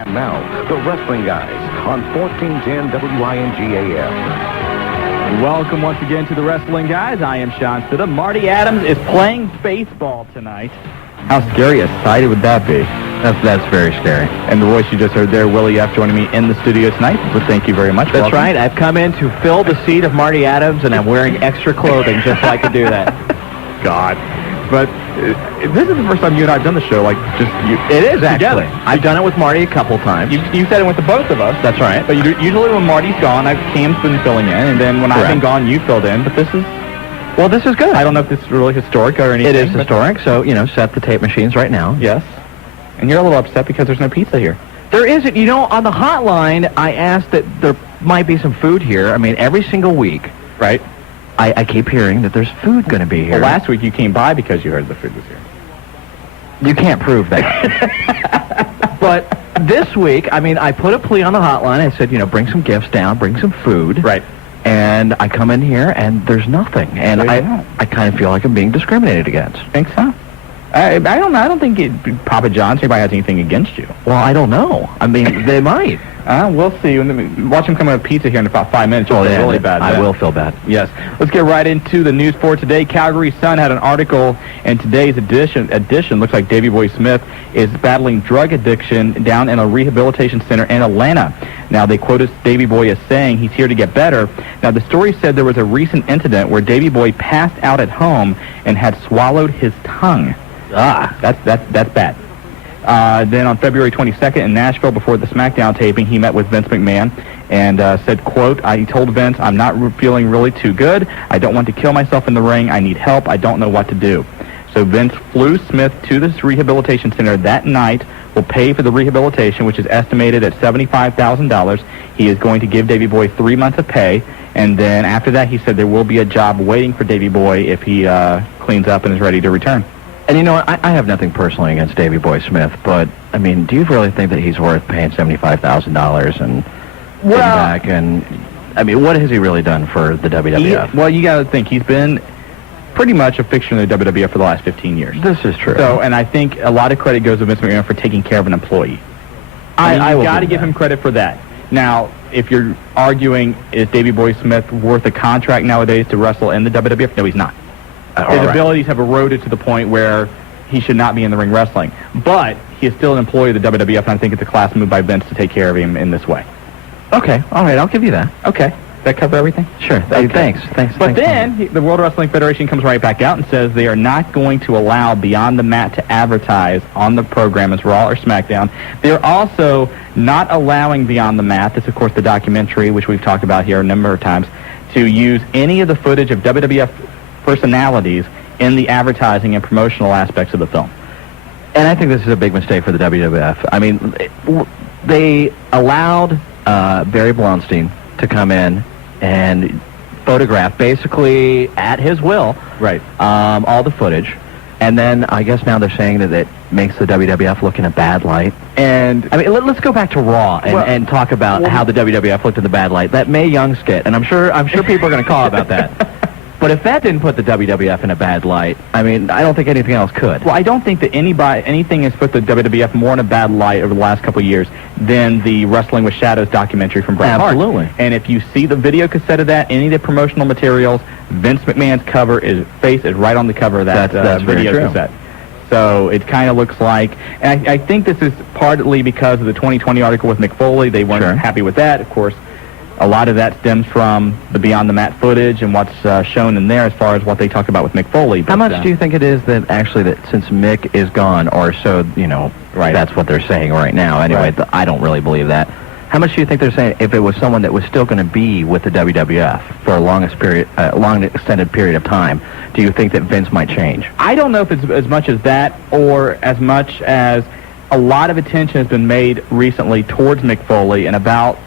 And now, the Wrestling Guys on 1410 WING AM. Welcome once again to the Wrestling Guys. I am Shawn. Marty Adams is playing baseball tonight. How scary a sight would that be? That's very scary. And the voice you just heard there, Willie F., joining me in the studio tonight. So thank you very much. That's Welcome. right. I've come in to fill the seat of Marty Adams, and I'm wearing extra clothing just so I could do that. God. But this is the first time you and I have done the show, like, just you. It is, actually. Together. I've done it with Marty a couple times. You said it with the both of us. That's right. But usually when Marty's gone, Cam's been filling in, and then when I've been gone, you filled in. But this is... Well, this is good. I don't know if this is really historic or anything. It is historic, so, set the tape machines right now. Yes. And you're a little upset because there's no pizza here. There isn't. On the hotline, I asked that there might be some food here. I mean, every single week. Right. I keep hearing that there's food going to be here. Well, last week you came by because you heard the food was here. You can't prove that. But this week, I put a plea on the hotline. I said, bring some gifts down, bring some food. Right. And I come in here, and there's nothing. And I kind of feel like I'm being discriminated against. Think so? I don't know. I don't think Papa John's, anybody has anything against you. Well, I don't know. I mean, they might. We'll see. Watch him come with pizza here in about 5 minutes. Oh, yeah, really bad. I will feel bad. Yes. Let's get right into the news for today. Calgary Sun had an article in today's edition. Looks like Davey Boy Smith is battling drug addiction down in a rehabilitation center in Atlanta. Now, they quoted Davey Boy as saying he's here to get better. Now, the story said there was a recent incident where Davey Boy passed out at home and had swallowed his tongue. That's bad. Then on February 22nd in Nashville, before the SmackDown taping, he met with Vince McMahon and said, quote, I told Vince, I'm not feeling really too good. I don't want to kill myself in the ring. I need help. I don't know what to do. So Vince flew Smith to this rehabilitation center that night, will pay for the rehabilitation, which is estimated at $75,000. He is going to give Davey Boy 3 months of pay. And then after that, he said there will be a job waiting for Davey Boy if he cleans up and is ready to return. And I have nothing personally against Davey Boy Smith, but, do you really think that he's worth paying $75,000 and getting back? And, what has he really done for the WWF? You got to think, he's been pretty much a fixture in the WWF for the last 15 years. This is true. So, and I think a lot of credit goes to Vince McMahon for taking care of an employee. I got to give him credit for that. Now, if you're arguing, is Davey Boy Smith worth a contract nowadays to wrestle in the WWF? No, he's not. His abilities have eroded to the point where he should not be in the ring wrestling. But he is still an employee of the WWF, and I think it's a class move by Vince to take care of him in this way. Okay, all right, I'll give you that. Okay. That cover everything? Sure. Okay. Thanks. But then the World Wrestling Federation comes right back out and says they are not going to allow Beyond the Mat to advertise on the program as Raw or SmackDown. They're also not allowing Beyond the Mat, this, of course, the documentary, which we've talked about here a number of times, to use any of the footage of WWF personalities in the advertising and promotional aspects of the film. And I think this is a big mistake for the WWF. They allowed Barry Blonstein to come in and photograph, basically at his will, right, all the footage. And then I guess now they're saying that it makes the WWF look in a bad light. And let's go back to Raw and talk about how the WWF looked in the bad light. That Mae Young skit, and I'm sure people are going to call about that. But if that didn't put the WWF in a bad light, I don't think anything else could. Well, I don't think that anything has put the WWF more in a bad light over the last couple of years than the Wrestling with Shadows documentary from Bret Hart. Absolutely. And if you see the video cassette of that, any of the promotional materials, Vince McMahon's face is right on the cover of that video cassette. So it kind of looks like, and I think this is partly because of the 2020 article with Mick Foley. They weren't happy with that, of course. A lot of that stems from the Beyond the Mat footage and what's shown in there as far as what they talked about with Mick Foley. But, how much do you think it is that since Mick is gone, or so, that's what they're saying right now. Anyway, I don't really believe that. How much do you think they're saying if it was someone that was still going to be with the WWF for a long extended period of time, do you think that Vince might change? I don't know if it's as much as that or as much as a lot of attention has been made recently towards Mick Foley and about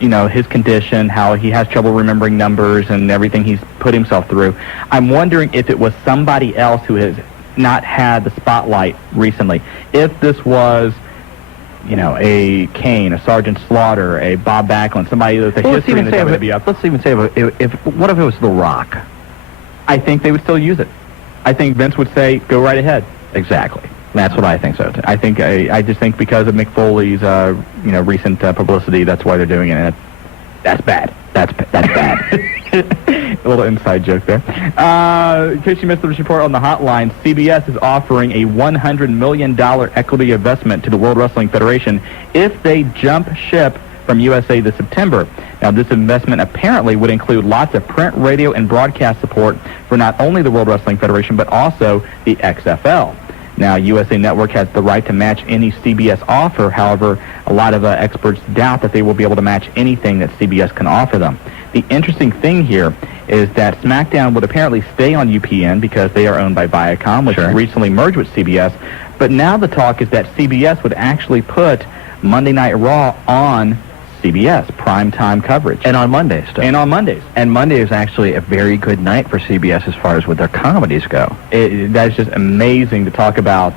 his condition, how he has trouble remembering numbers and everything he's put himself through. I'm wondering if it was somebody else who has not had the spotlight recently. If this was, a Kane, a Sergeant Slaughter, a Bob Backlund, somebody with a history in the WWF. Let's even say, what if it was The Rock? I think they would still use it. I think Vince would say, go right ahead. Exactly. That's what I think so too. I just think because of Mick Foley's recent publicity, that's why they're doing it. And that's bad. That's bad. A little inside joke there. In case you missed the report on the hotline, CBS is offering a $100 million equity investment to the World Wrestling Federation if they jump ship from USA this September. Now, this investment apparently would include lots of print, radio, and broadcast support for not only the World Wrestling Federation, but also the XFL. Now, USA Network has the right to match any CBS offer. However, a lot of experts doubt that they will be able to match anything that CBS can offer them. The interesting thing here is that SmackDown would apparently stay on UPN because they are owned by Viacom, which recently merged with CBS. But now the talk is that CBS would actually put Monday Night Raw on CBS, primetime coverage. And on Mondays, too. And on Mondays. And Monday is actually a very good night for CBS as far as with their comedies go. That's just amazing to talk about.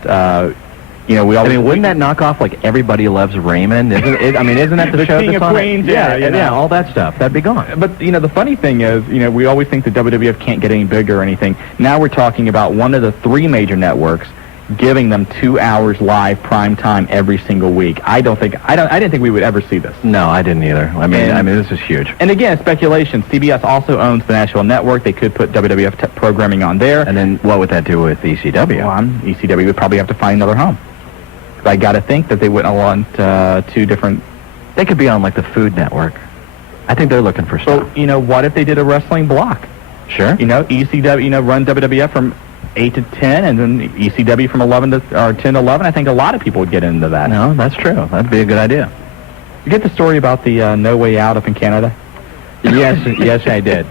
Wouldn't that knock off like Everybody Loves Raymond? Isn't that the show King that's of on Queens? It? Yeah, all that stuff. That'd be gone. But, the funny thing is, we always think the WWF can't get any bigger or anything. Now we're talking about one of the three major networks giving them 2 hours live prime time every single week. I didn't think we would ever see this. No, I didn't either. I mean, this is huge. And again, speculation. CBS also owns the National Network. They could put WWF programming on there. And then what would that do with ECW? Well, ECW would probably have to find another home. I got to think that they wouldn't want two different... They could be on, like, the Food Network. I think they're looking for stuff. Well, what if they did a wrestling block? Sure. ECW, run WWF from 8 to 10, and then ECW from 10 to 11. I think a lot of people would get into that. No, that's true. That'd be a good idea. You get the story about the No Way Out up in Canada? Yes, I did.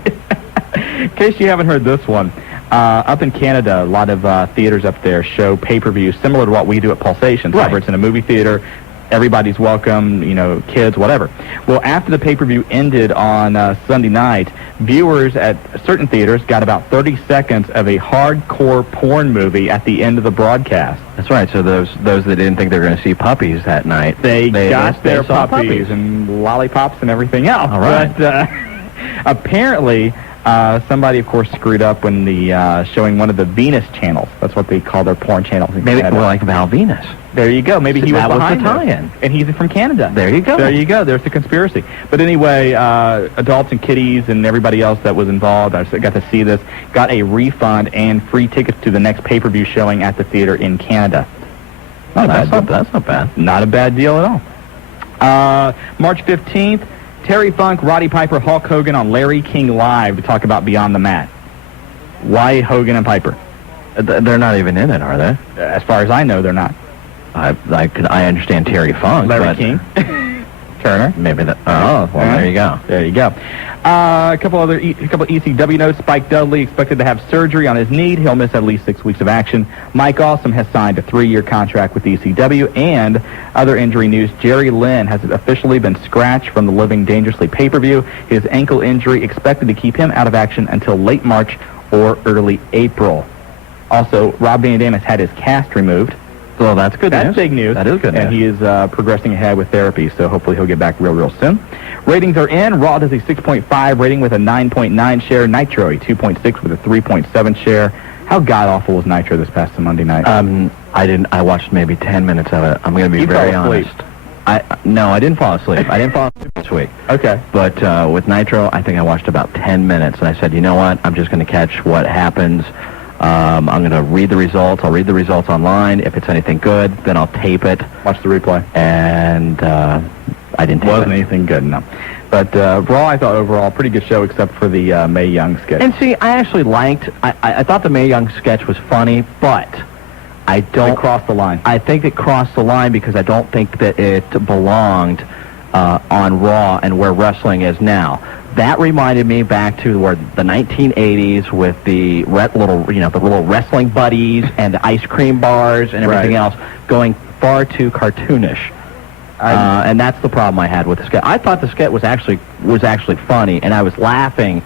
In case you haven't heard this one, up in Canada, a lot of theaters up there show pay-per-views similar to what we do at Pulsation. Right. Whether it's in a movie theater, everybody's welcome, kids, whatever. Well, after the pay-per-view ended on Sunday night, viewers at certain theaters got about 30 seconds of a hardcore porn movie at the end of the broadcast. That's right. So those that didn't think they were going to see puppies that night, they got their puppies and lollipops and everything else. All right. But apparently... somebody, of course, screwed up when showing one of the Venus channels. That's what they call their porn channels in Maybe Canada. more like Val Venus. There you go. Maybe he was behind the tie-in. And he's from Canada. There you go. There you go. There's the conspiracy. But anyway, adults and kiddies and everybody else that was involved, I got to see this, got a refund and free tickets to the next pay-per-view showing at the theater in Canada. That's not bad. Not a bad deal at all. March 15th, Terry Funk, Roddy Piper, Hulk Hogan on Larry King Live to talk about Beyond the Mat. Why Hogan and Piper? They're not even in it, are they? As far as I know, they're not. I understand Terry Funk. Larry King. Turner. Maybe that. Oh, well, there you go. There you go. A couple ECW notes. Spike Dudley expected to have surgery on his knee. He'll miss at least 6 weeks of action. Mike Awesome has signed a 3-year contract with ECW. And other injury news, Jerry Lynn has officially been scratched from the Living Dangerously pay-per-view. His ankle injury expected to keep him out of action until late March or early April. Also, Rob Van Dam has had his cast removed. Well, that's good news. That's big news. That is good news. And he is progressing ahead with therapy, so hopefully he'll get back real soon. Ratings are in. Raw does a 6.5 rating with a 9.9 share. Nitro a 2.6 with a 3.7 share. How god-awful was Nitro this past Monday night? I watched maybe 10 minutes of it. I'm going to be very honest. No, I didn't fall asleep. I didn't fall asleep this week. Okay. But with Nitro, I think I watched about 10 minutes, and I said, you know what? I'm just going to catch what happens. I'm going to read the results. I'll read the results online. If it's anything good, then I'll tape it. Watch the replay. And I didn't tape it. Wasn't anything good, no. But Raw, I thought overall, pretty good show except for the Mae Young sketch. And see, I actually I thought the Mae Young sketch was funny, but I don't... It crossed the line. I think it crossed the line because I don't think that it belonged on Raw and where wrestling is now. That reminded me back to where the 1980s with the little wrestling buddies and the ice cream bars and everything else going far too cartoonish. And that's the problem I had with the sketch. I thought the sketch was actually funny, and I was laughing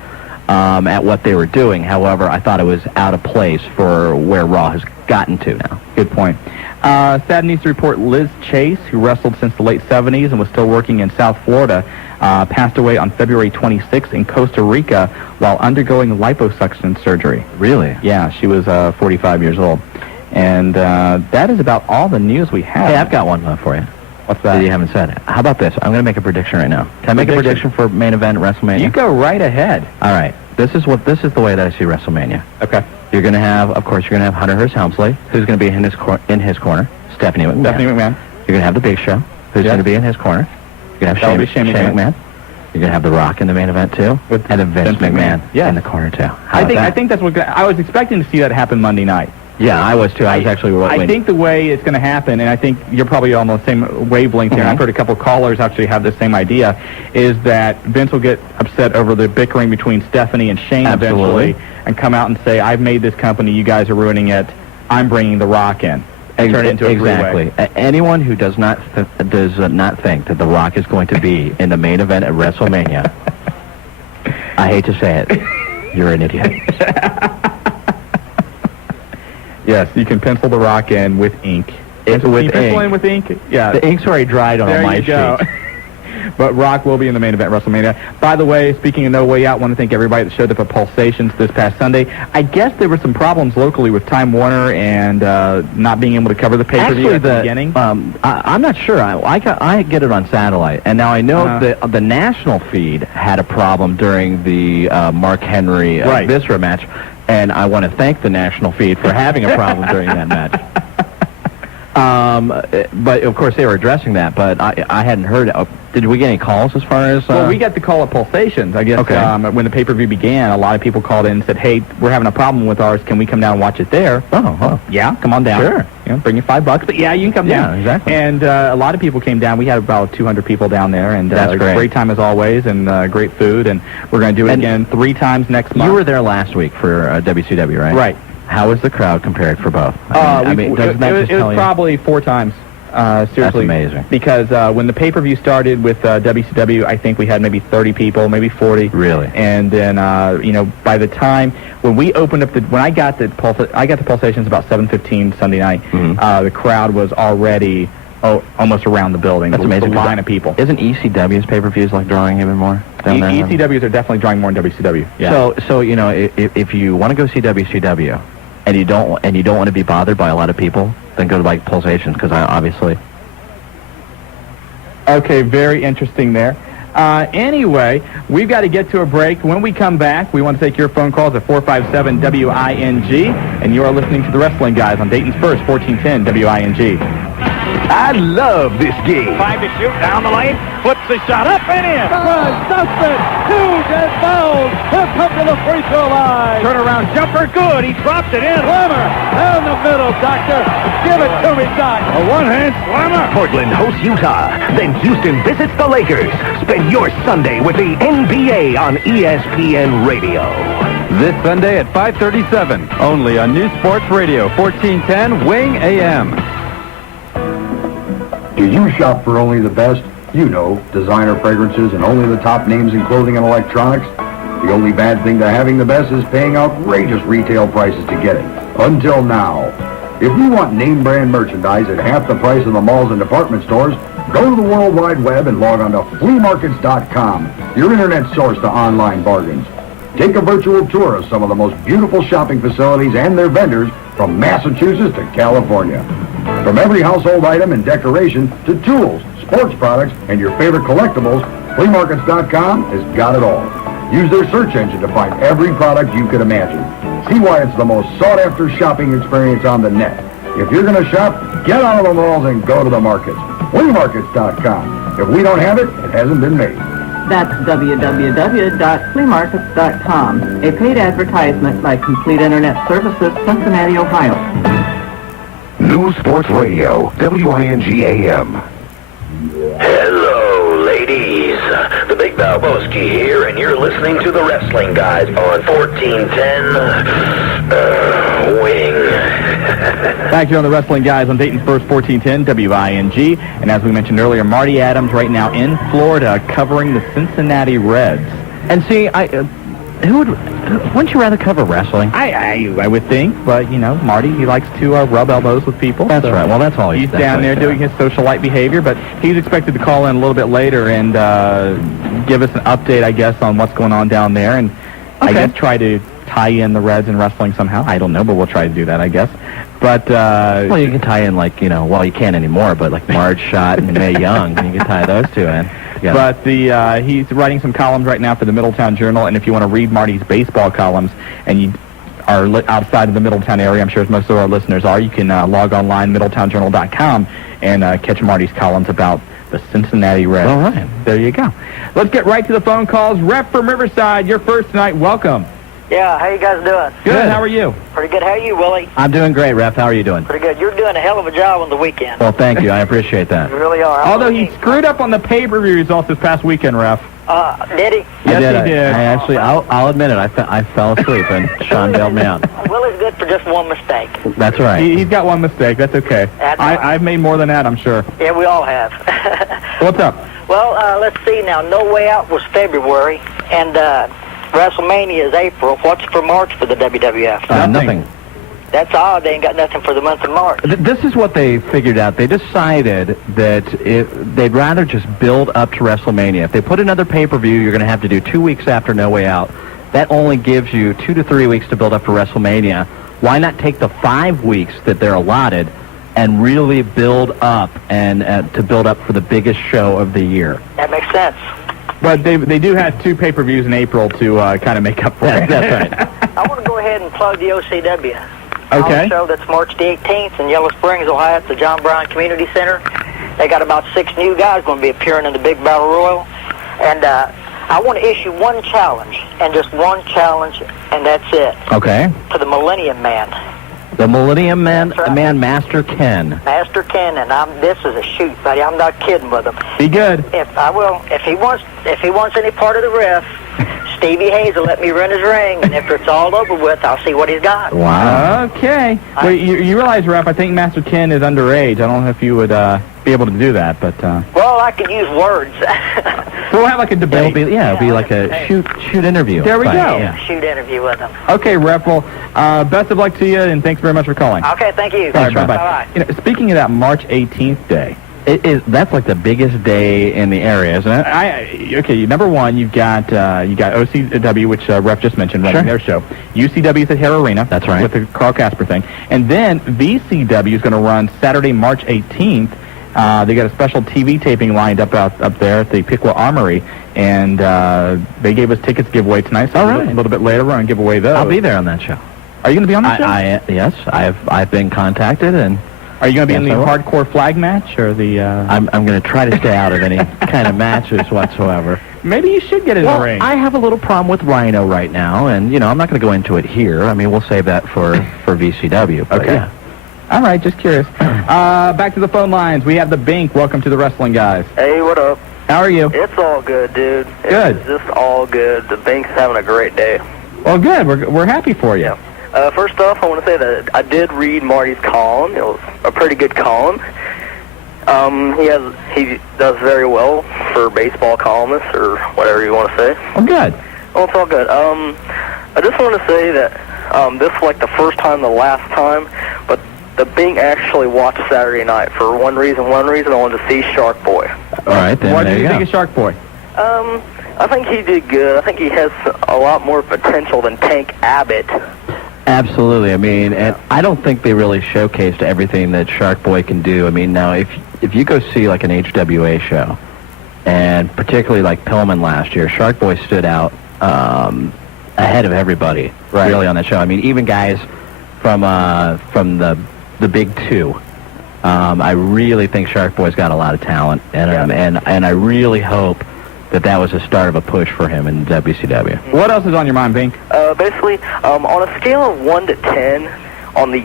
at what they were doing. However, I thought it was out of place for where Raw has gotten to now. Good point. Sad news to report, Liz Chase, who wrestled since the late 70s and was still working in South Florida, passed away on February 26th in Costa Rica while undergoing liposuction surgery. Really? Yeah, she was 45 years old. And that is about all the news we have. Hey, I've got one for you. What's that? That you haven't said. How about this? I'm going to make a prediction right now. Can I make a prediction for main event WrestleMania? You go right ahead. All right. This is the way that I see WrestleMania. Okay. You're going to have, of course, Hunter Hearst Helmsley, who's going to be in his corner. Stephanie McMahon. You're going to have the Big Show, who's going to be in his corner. You're going to have Shane McMahon. You're going to have The Rock in the main event, too. And then Vince McMahon in the corner, too. I think that's what... I was expecting to see that happen Monday night. Yeah, I was, too. I was actually waiting. I think the way it's going to happen, and I think you're probably on the same wavelength here, and I've heard a couple callers actually have the same idea, is that Vince will get upset over the bickering between Stephanie and Shane eventually, and come out and say, I've made this company, you guys are ruining it, I'm bringing The Rock in. And turn it into a three-way. Anyone who does not think that The Rock is going to be in the main event at WrestleMania, I hate to say it, you're an idiot. Yes, you can pencil The Rock in with ink. Pencil in with ink? Yeah. The ink's already dried on my sheet. But Rock will be in the main event WrestleMania. By the way, speaking of No Way Out, I want to thank everybody that showed up at Pulsations this past Sunday. I guess there were some problems locally with Time Warner and not being able to cover the pay-per-view at the beginning. I'm not sure. I get it on satellite. And now I know that the national feed had a problem during the Mark Henry Viscera match. And I want to thank the national feed for having a problem during that match. But, of course, they were addressing that, but I hadn't heard. Did we get any calls as far as... Well, we got the call at Pulsations. I guess when the pay-per-view began, a lot of people called in and said, hey, we're having a problem with ours. Can we come down and watch it there? Yeah, come on down. Sure. Bring your $5, but yeah, you can come down. Yeah, exactly. And a lot of people came down. We had about 200 people down there, and that's great. Great time as always, and great food, and we're going to do it again 3 times next month. You were there last week for WCW, right? Right. How was the crowd compared for both? It was probably 4 times. Seriously. That's amazing. Because when the pay-per-view started with WCW, I think we had maybe 30 people, maybe 40. Really? And then, by the time when we opened up when I got to Pulsations about 7:15 Sunday night, the crowd was already almost around the building. That's amazing. A line of people. Isn't ECW's pay-per-views drawing even more? ECWs are definitely drawing more than WCW. Yeah. So if you want to go see WCW, and you don't want to be bothered by a lot of people, then go to Pulsations, because obviously. Okay, very interesting there. Anyway, we've got to get to a break. When we come back, we want to take your phone calls at 457-WING, and you are listening to the Wrestling Guys on Dayton's First, 1410 WING. I love this game. 5 to shoot, down the lane, flips the shot up and in. Dustin, huge and fouled. He'll come to the free throw line. Turnaround jumper, good. He dropped it in. Slammer, down the middle, Doctor. Give it to me, Doc. A one-hand slammer. Portland hosts Utah. Then Houston visits the Lakers. Spend your Sunday with the NBA on ESPN Radio. This Sunday at 5:37, only on New Sports Radio, 1410 Wing AM. Do you shop for only the best? You know, designer fragrances and only the top names in clothing and electronics. The only bad thing to having the best is paying outrageous retail prices to get it. Until now. If you want name brand merchandise at half the price of the malls and department stores, go to the World Wide Web and log on to fleamarkets.com, your internet source to online bargains. Take a virtual tour of some of the most beautiful shopping facilities and their vendors from Massachusetts to California. From every household item and decoration to tools, sports products, and your favorite collectibles, fleamarkets.com has got it all. Use their search engine to find every product you could imagine. See why it's the most sought-after shopping experience on the net. If you're going to shop, get out of the malls and go to the markets. fleamarkets.com. If we don't have it, it hasn't been made. That's www.fleamarkets.com, a paid advertisement by Complete Internet Services, Cincinnati, Ohio. New Sports Radio, WING AM. Hello, ladies. The Big Balboski here, and you're listening to the Wrestling Guys on 1410 Wing. Back here on the Wrestling Guys on Dayton's First, 1410 WING. And as we mentioned earlier, Marty Adams right now in Florida covering the Cincinnati Reds. And see, wouldn't you rather cover wrestling? I would think, but, Marty, he likes to rub elbows with people. That's right. Well, that's all he's down there doing his socialite behavior, but he's expected to call in a little bit later and give us an update, I guess, on what's going on down there, and I guess try to tie in the Reds and wrestling somehow. I don't know, but we'll try to do that, I guess. But well, you can tie in like well, you can't anymore, but like Marge Schott and Mae Young, you can tie those two in. Yeah. But he's writing some columns right now for the Middletown Journal, and if you want to read Marty's baseball columns and you are outside of the Middletown area, I'm sure as most of our listeners are, you can log online, middletownjournal.com, and catch Marty's columns about the Cincinnati Reds. All right. There you go. Let's get right to the phone calls. Rep from Riverside, you're first tonight. Welcome. Yeah, how you guys doing? Good. How are you? Pretty good. How are you, Willie? I'm doing great, Ref. How are you doing? Pretty good. You're doing a hell of a job on the weekend. Well, thank you. I appreciate that. You really are. Although he screwed up on the pay-per-view results this past weekend, Ref. Did he? Yes, he did. I actually, I'll admit it. I fell asleep and Shawn bailed me out. Willie's good for just one mistake. That's right. He's got one mistake. That's okay. That's right. I've made more than that, I'm sure. Yeah, we all have. What's up? Well, let's see now. No Way Out was February, and WrestleMania is April. What's for March for the WWF? Nothing. That's odd. They ain't got nothing for the month of March. This is what they figured out. They decided that they'd rather just build up to WrestleMania. If they put another pay-per-view, you're going to have to do 2 weeks after No Way Out. That only gives you 2 to 3 weeks to build up for WrestleMania. Why not take the 5 weeks that they're allotted and really build up and to build up for the biggest show of the year? That makes sense. But they do have 2 pay-per-views in April to kind of make up for it. That's right. I want to go ahead and plug the OCW. Okay. Show that's March the 18th in Yellow Springs, Ohio, at the John Brown Community Center. They got about 6 new guys going to be appearing in the Big Battle Royal. And I want to issue one challenge, and just one challenge, and that's it. Okay. To the Millennium Man. The Millennium Man, Master Ken. Master Ken, and this is a shoot, buddy. I'm not kidding with him. Be good. If he wants any part of the ref, Stevie Hayes will let me run his ring, and after it's all over with, I'll see what he's got. Wow. Okay. Well, you realize, Ref, I think Master Ken is underage. I don't know if you would be able to do that, but... Well, I could use words. So we'll have like a debate. It'll be like a shoot interview. There we go. Yeah, shoot interview with him. Okay, Ref. Well, best of luck to you, and thanks very much for calling. Okay, thank you. All right, bye-bye. Bye-bye. Speaking of that March 18th day... That's like the biggest day in the area, isn't it? Okay, number one, you got OCW, which Ref just mentioned, running their show. UCW is at Hare Arena. That's right. With the Carl Casper thing. And then VCW is going to run Saturday, March 18th. They got a special TV taping lined up there at the Piqua Armory, and they gave us tickets to give away tonight. So a little bit later, we're going to give away those. I'll be there on that show. Are you going to be on the show? Yes, I've been contacted, and... Are you going to be in the hardcore flag match or the... I'm going to try to stay out of any kind of matches whatsoever. Maybe you should get in the ring. I have a little problem with Rhino right now, and, I'm not going to go into it here. I mean, we'll save that for VCW. But okay. Yeah. All right, just curious. Back to the phone lines. We have the Bink. Welcome to the Wrestling Guys. Hey, what up? How are you? It's all good, dude. Good. It's just all good. The Bink's having a great day. Well, good. We're happy for you. Yeah. First off, I want to say that I did read Marty's column. It was a pretty good column. He does very well for baseball columnist or whatever you want to say. Oh, good. Oh, it's all good. I just want to say that this is like the first time, the last time, but the Bing actually watched Saturday night for one reason. I wanted to see Shark Boy. All right, then. What did you think of Shark Boy? I think he did good. I think he has a lot more potential than Tank Abbott. Absolutely. I mean, and I don't think they really showcased everything that Shark Boy can do. I mean, now, if you go see, like, an HWA show, and particularly, like, Pillman last year, Shark Boy stood out ahead of everybody, really, on that show. I mean, even guys from the Big Two. I really think Shark Boy's got a lot of talent, and I really hope that was the start of a push for him in WCW. What else is on your mind, Bink? Basically, on a scale of 1 to 10 on the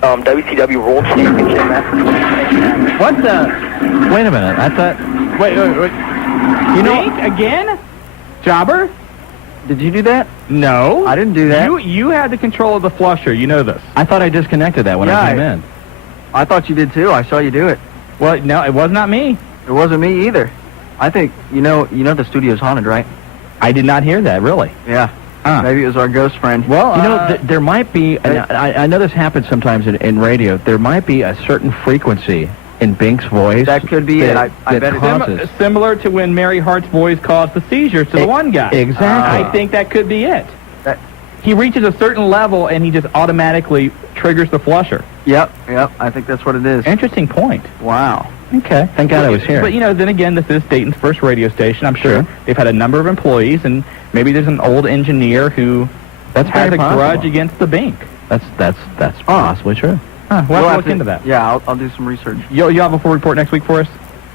WCW World Championship match. What the? Wait a minute. I thought... Wait. You know... Bink, again? Jobber? Did you do that? No. I didn't do that. You had the control of the flusher. You know this. I thought I disconnected that when I came in. I thought you did too. I saw you do it. Well, no, it was not me. It wasn't me either. I think, you know the studio's haunted, right? I did not hear that, really. Yeah. Maybe it was our ghost friend. Well, there might be, I know this happens sometimes in radio, there might be a certain frequency in Bink's voice. That could be it. I bet it's similar to when Mary Hart's voice caused the seizures to the one guy. Exactly. I think that could be it. he reaches a certain level and he just automatically triggers the flusher. Yep. I think that's what it is. Interesting point. Wow. Okay. Thank God I was here. But, then again, this is Dayton's first radio station. I'm sure they've had a number of employees, and maybe there's an old engineer who has a grudge against the Bink. That's possibly true. We'll have to look into that. Yeah, I'll do some research. You'll have a full report next week for us?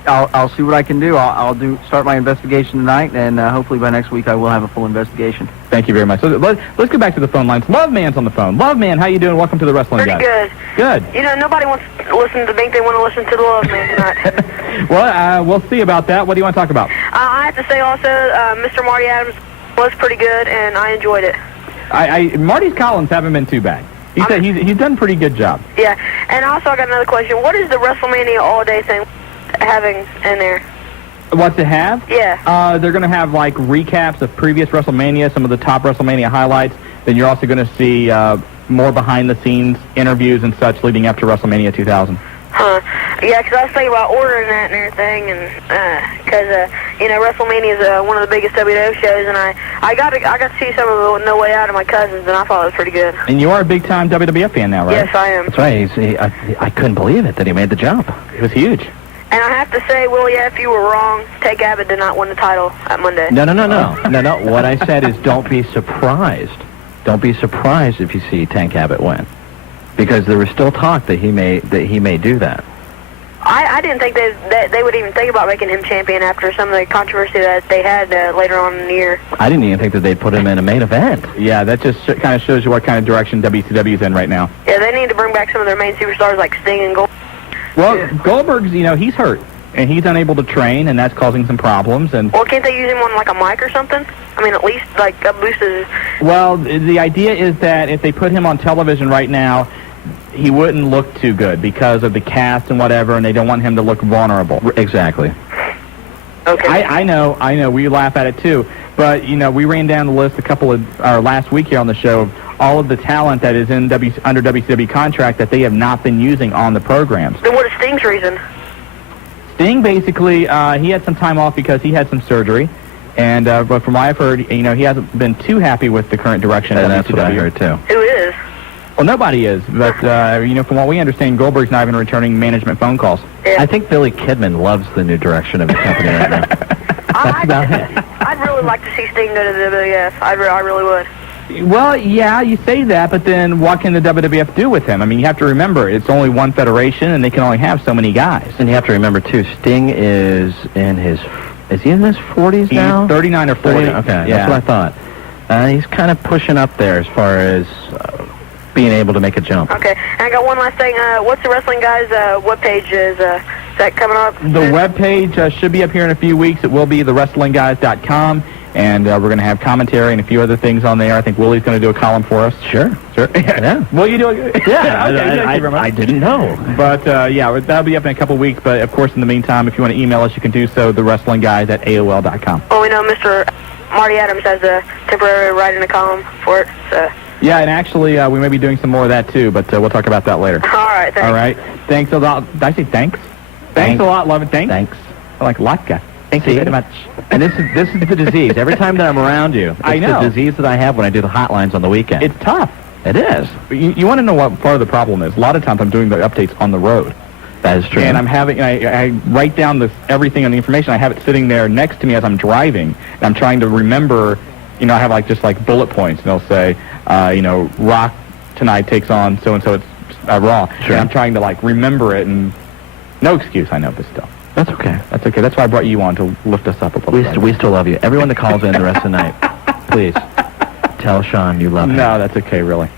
I'll see what I can do. I'll start my investigation tonight, and hopefully by next week I will have a full investigation. Thank you very much. So let's go back to the phone lines. Love Man's on the phone. Love Man, how you doing? Welcome to the Wrestling Guys. Pretty good. Good. Nobody wants to listen to the Bink. They want to listen to the Love Man tonight. Well, we'll see about that. What do you want to talk about? I have to say also, Mr. Marty Adams was pretty good, and I enjoyed it. Marty's columns haven't been too bad. He said he's done a pretty good job. Yeah, and also I got another question. What is the WrestleMania all-day thing having in there? What to have? Yeah. They're going to have, like, recaps of previous WrestleMania, some of the top WrestleMania highlights. Then you're also going to see more behind-the-scenes interviews and such leading up to WrestleMania 2000. Huh. Yeah, because I was thinking about ordering that and everything, and because WrestleMania is one of the biggest WWF shows, and I got to see some of No Way Out of my cousins, and I thought it was pretty good. And you are a big-time WWF fan now, right? Yes, I am. That's right. I couldn't believe it that he made the jump. It was huge. And I have to say, Willie, if you were wrong, Tank Abbott did not win the title at Monday. No. What I said is don't be surprised. Don't be surprised if you see Tank Abbott win. Because there was still talk that he may do that. I didn't think that they would even think about making him champion after some of the controversy that they had later on in the year. I didn't even think that they'd put him in a main event. Yeah, that just kind of shows you what kind of direction WCW's in right now. Yeah, they need to bring back some of their main superstars like Sting and Goldberg. Well, Goldberg's, he's hurt, and he's unable to train, and that's causing some problems. And well, can't they use him on like a mic or something? I mean, at least like boost his... Well, the idea is that if they put him on television right now, he wouldn't look too good because of the cast and whatever, and they don't want him to look vulnerable. Exactly. Okay. I know. We laugh at it too, but we ran down the list last week here on the show of all of the talent that is in under WCW contract that they have not been using on the programs. Then what is Sting's reason? Sting basically he had some time off because he had some surgery, and but from what I've heard, he hasn't been too happy with the current direction of WCW. That's what I heard too. Who is? Well, nobody is, but from what we understand, Goldberg's not even returning management phone calls. Yeah. I think Billy Kidman loves the new direction of the company right now. That's about it. I'd really like to see Sting go to the WWF. I really would. Well, yeah, you say that, but then what can the WWF do with him? I mean, you have to remember, it's only one federation, and they can only have so many guys. And you have to remember, too, Sting is he in his 40s now? He's 39 or 40. 39, okay, yeah. That's what I thought. He's kind of pushing up there as far as being able to make a jump. Okay, and I got one last thing. What's the Wrestling Guys webpage? Is that coming up? The webpage should be up here in a few weeks. It will be thewrestlingguys.com. And we're going to have commentary and a few other things on there. I think Willie's going to do a column for us. Sure. Yeah. Will you do it? Yeah. Okay, I didn't know. But, that'll be up in a couple weeks. But, of course, in the meantime, if you want to email us, you can do so, thewrestlingguys@AOL.com. Well, we know Mr. Marty Adams has a temporary writing a column for it. So. Yeah, and actually, we may be doing some more of that, too. But we'll talk about that later. All right, thanks. All right. Thanks a lot. Did I say thanks? Thanks a lot, love it. Thanks. I like latka. Thank you very much. And this is the disease. Every time that I'm around you, it's the disease that I have when I do the hotlines on the weekend. It's tough. It is. You want to know what part of the problem is? A lot of times I'm doing the updates on the road. That is true. And I write down everything on the information. I have it sitting there next to me as I'm driving. And I'm trying to remember, I have just bullet points. And they'll say, Rock tonight takes on so-and-so. It's Raw. Sure. And I'm trying to remember it, and no excuse, I know, but still. That's okay. That's okay. That's why I brought you on, to lift us up a little bit. We still love you. Everyone that calls in the rest of the night, please tell Shawn you love him. No, that's okay, really.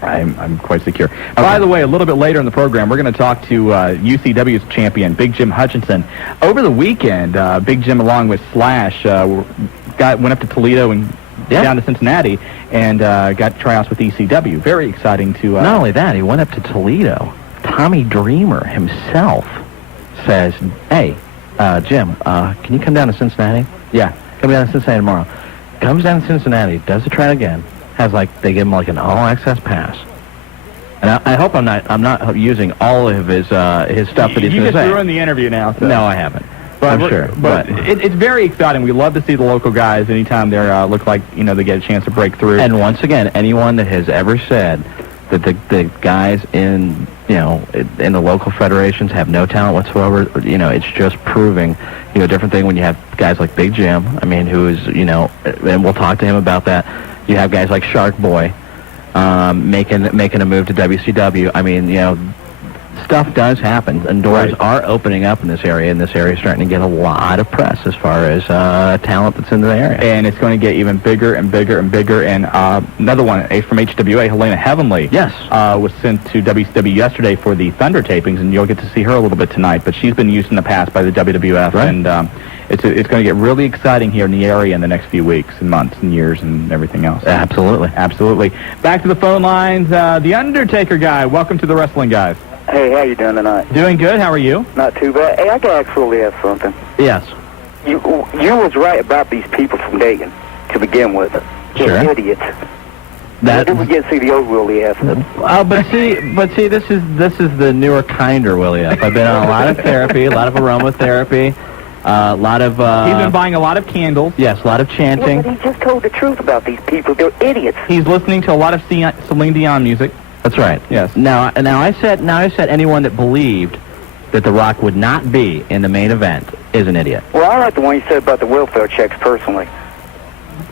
I'm quite secure. By the way, a little bit later in the program, we're going to talk to UCW's champion, Big Jim Hutchinson. Over the weekend, Big Jim, along with Slash, went up to Toledo and down to Cincinnati and got tryouts with ECW. Very exciting to... Not only that, he went up to Toledo. Tommy Dreamer himself says, hey, Jim, can you come down to Cincinnati? Yeah, come down to Cincinnati tomorrow. Comes down to Cincinnati, does the trial again, they give him an all-access pass. And I hope I'm not using all of his stuff that he's going to say. You just ruined the interview now. So. No, I haven't. I'm sure. But it's very exciting. We love to see the local guys anytime they look like, they get a chance to break through. And once again, anyone that has ever said that the guys in in the local federations have no talent whatsoever, it's just proving a different thing when you have guys like Big Jim. I mean, who is and we'll talk to him about that. You have guys like Shark Boy making a move to WCW. I mean, stuff does happen, and doors are opening up in this area, and this area is starting to get a lot of press as far as talent that's in the area. And it's going to get even bigger and bigger and bigger. And another one from HWA, Helena Heavenly, was sent to WCW yesterday for the Thunder tapings, and you'll get to see her a little bit tonight. But she's been used in the past by the WWF, and it's going to get really exciting here in the area in the next few weeks and months and years and everything else. Absolutely. Back to the phone lines. The Undertaker guy, welcome to the Wrestling Guys. Hey, how you doing tonight? Doing good. How are you? Not too bad. Hey, I can actually ask something. Yes. You was right about these people from Dayton to begin with. They're idiots. Then we get to see the old Willie F. But see, this is the newer, kinder Willie F. I've been on a lot of therapy, a lot of aromatherapy, a lot of. He's been buying a lot of candles. Yes, a lot of chanting. Yeah, but he just told the truth about these people. They're idiots. He's listening to a lot of Celine Dion music. That's right. Yes. Now I said anyone that believed that The Rock would not be in the main event is an idiot. Well, I like the one you said about the welfare checks personally.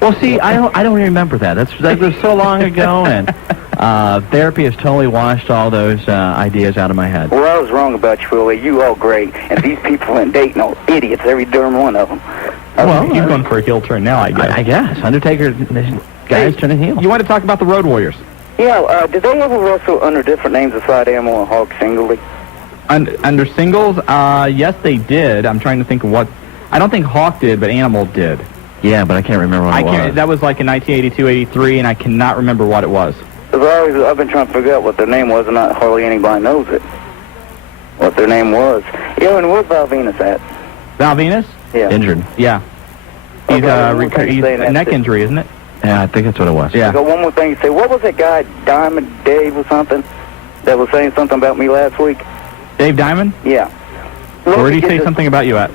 Well, see, I don't remember that. That was so long ago, and therapy has totally washed all those ideas out of my head. Well, I was wrong about you, Willie. You all great, and these people in Dayton are idiots, every darn one of them. Well, he's going for a heel turn now, I guess. I guess. Undertaker, guys turning heel. You want to talk about the Road Warriors? Yeah, did they ever wrestle under different names aside Animal and Hawk singly? Under singles, yes, they did. I'm trying to think of what. I don't think Hawk did, but Animal did. Yeah, but I can't remember what it was. That was like in 1982, 83, and I cannot remember what it was. I've been trying to figure out what their name was, and not hardly anybody knows it. What their name was. Yeah, and where's Val Venus at? Val Venus? Yeah. Injured. Yeah. He's a neck injury, isn't it? Yeah, I think that's what it was. Yeah. I got one more thing to say. What was that guy, Diamond Dave or something, that was saying something about me last week? Dave Diamond? Yeah. Where did he say something about you at?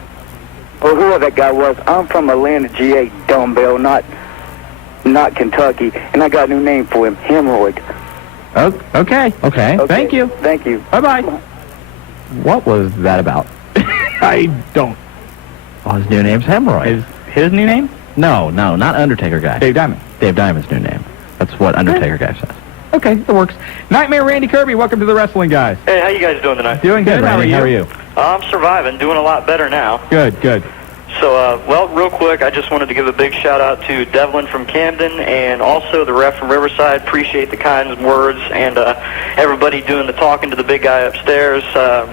Well, whoever that guy was, I'm from Atlanta, GA, dumbbell, not Kentucky, and I got a new name for him, Hemorrhoid. Oh, okay. Thank you. Thank you. Bye-bye. What was that about? I don't. Oh, his new name's Hemorrhoid. His new name? No, not Undertaker guy. Dave Diamond. Dave Diamond's new name. That's what Undertaker guy says. Okay, that works. Nightmare Randy Kirby, welcome to the Wrestling Guys. Hey, how you guys doing tonight? Doing good. Randy, How are you? I'm surviving, doing a lot better now. Good. So, real quick, I just wanted to give a big shout-out to Devlin from Camden and also the ref from Riverside. Appreciate the kind words and everybody doing the talking to the big guy upstairs.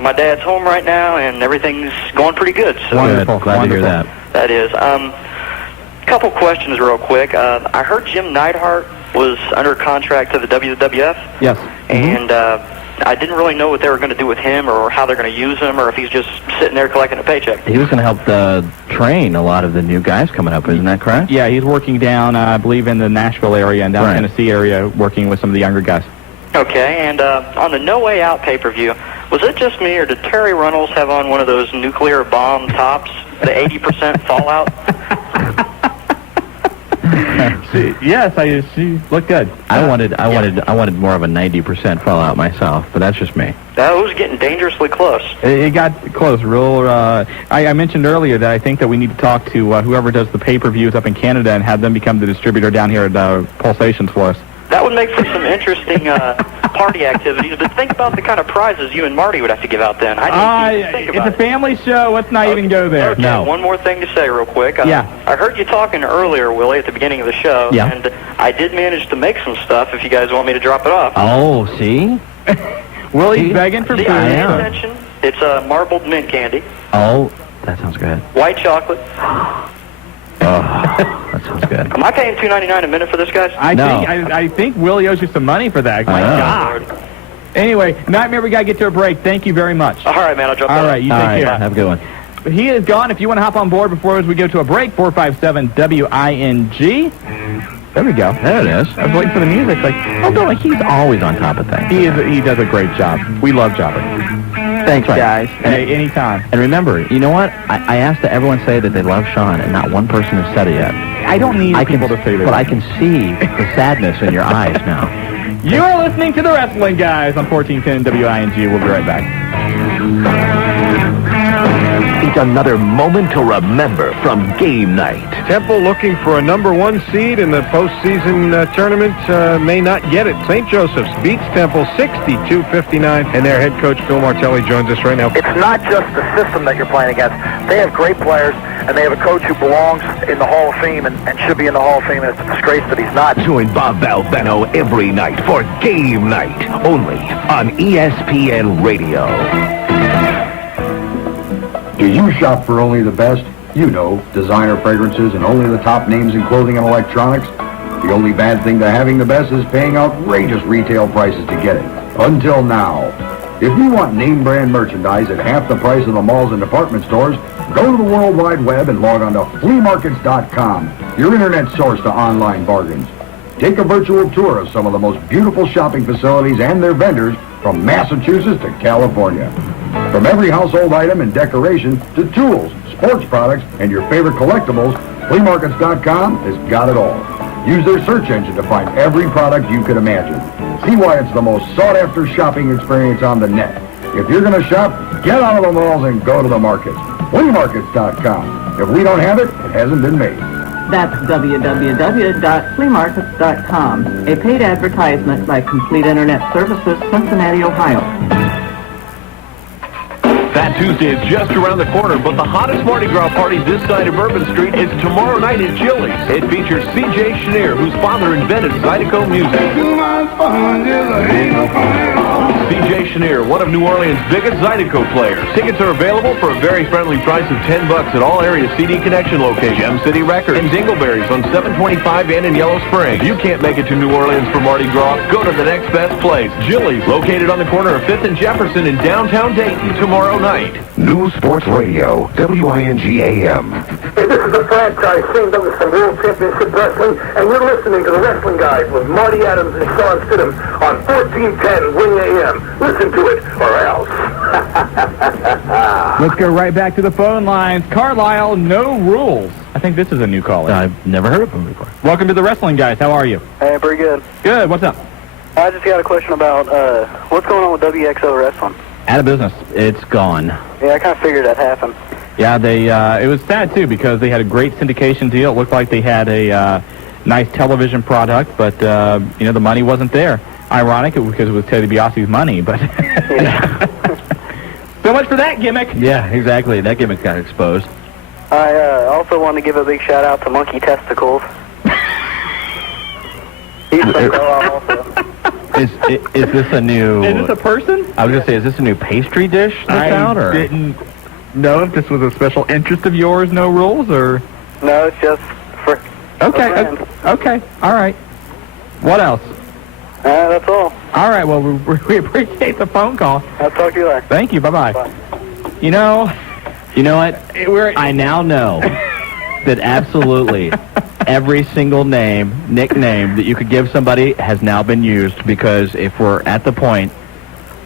My dad's home right now, and everything's going pretty good. So Wonderful. Glad to hear that. That is. Couple questions real quick. I heard Jim Neidhart was under contract to the WWF. Yes. And I didn't really know what they were going to do with him or how they're going to use him or if he's just sitting there collecting a paycheck. He was going to help train a lot of the new guys coming up, isn't that correct? Yeah, he's working down, I believe, in the Nashville area and down Tennessee area, working with some of the younger guys. Okay, and on the No Way Out pay-per-view, was it just me or did Terry Runnels have on one of those nuclear bomb tops, the 80% fallout? Yes, she looked good. I wanted more of a 90% fallout myself, but that's just me. That was getting dangerously close. It got close. I mentioned earlier that I think that we need to talk to whoever does the pay-per-views up in Canada and have them become the distributor down here at Pulsations for us. That would make for some interesting party activities, but think about the kind of prizes you and Marty would have to give out then. I didn't even think about it's a family show. Let's not even go there. Okay, no. One more thing to say real quick. Yeah. I heard you talking earlier, Willie, at the beginning of the show, and I did manage to make some stuff if you guys want me to drop it off. Oh, see? Willie's begging for food. Pay attention. It's marbled mint candy. Oh, that sounds good. White chocolate. Oh, that sounds good. Am I paying $2.99 a minute for this, guys? I think Willie owes you some money for that. My God. Anyway, Nightmare, we got to get to a break. Thank you very much. All right, man. I'll drop All right, you take care. Have a good one. But he is gone. If you want to hop on board before as we go to a break, 457-WING. There we go. There it is. I was waiting for the music. He's always on top of things. He does a great job. We love Jobber. Thanks, guys. Hey, anytime. And remember, you know what? I asked that everyone say that they love Shawn, and not one person has said it yet. I don't need people to say that. But I can see the sadness in your eyes now. You are listening to the Wrestling Guys on 1410 WING. We'll be right back. It's another moment to remember from game night. Temple looking for a number 1 seed in the postseason tournament may not get it. St. Joseph's beats Temple 62-59, and their head coach Phil Martelli joins us right now. It's not just the system that you're playing against. They have great players, and they have a coach who belongs in the Hall of Fame and should be in the Hall of Fame, and it's a disgrace that he's not. Join Bob Valvano every night for Game Night, only on ESPN Radio. Do you shop for only the best? You know, designer fragrances and only the top names in clothing and electronics. The only bad thing to having the best is paying outrageous retail prices to get it. Until now. If you want name brand merchandise at half the price of the malls and department stores, go to the World Wide Web and log on to fleamarkets.com, your internet source to online bargains. Take a virtual tour of some of the most beautiful shopping facilities and their vendors from Massachusetts to California. From every household item and decoration to tools, sports products, and your favorite collectibles, fleamarkets.com has got it all. Use their search engine to find every product you could imagine. See why it's the most sought-after shopping experience on the net. If you're going to shop, get out of the malls and go to the markets. fleamarkets.com. If we don't have it, it hasn't been made. That's www.fleamarkets.com, a paid advertisement by Complete Internet Services, Cincinnati, Ohio. Fat Tuesday is just around the corner, but the hottest Mardi Gras party this side of Bourbon Street is tomorrow night at Chili's. It features C.J. Schneer, whose father invented Zydeco music. C.J. Schneer, one of New Orleans' biggest Zydeco players. Tickets are available for a very friendly price of $10 at all area CD Connection locations, Gem City Records, and Dingleberries on 725 and in Yellow Springs. If you can't make it to New Orleans for Mardi Gras, go to the next best place, Chili's, located on the corner of 5th and Jefferson in downtown Dayton, tomorrow night. News Sports Radio, WING-AM. Hey, this is the franchise team of some World Championship Wrestling, and you're listening to the Wrestling Guys with Marty Adams and Shawn Stidham on 1410 Wing AM. Listen to it, or else. Let's go right back to the phone lines. Carlisle, no rules. I think this is a new caller. I've never heard of him before. Welcome to the Wrestling Guys. How are you? Hey, pretty good. Good. What's up? I just got a question about what's going on with WXO Wrestling. Out of business. It's gone. Yeah, I kind of figured that happened. Yeah, they. It was sad, too, because they had a great syndication deal. It looked like they had a nice television product, but, the money wasn't there. Ironic, because it was Ted DiBiase's money, but... So much for that gimmick. Yeah, exactly. That gimmick got exposed. I also want to give a big shout-out to Monkey Testicles. He's from Carlisle also. Is this a new... Is this a person? I was going to say, is this a new pastry dish that's out? Or? I didn't know if this was a special interest of yours, no rules, or... No, it's just for... Okay, okay, all right. What else? That's all. All right, well, we appreciate the phone call. I'll talk to you later. Thank you, bye-bye. Bye. You know what? I now know that absolutely every single nickname that you could give somebody has now been used, because if we're at the point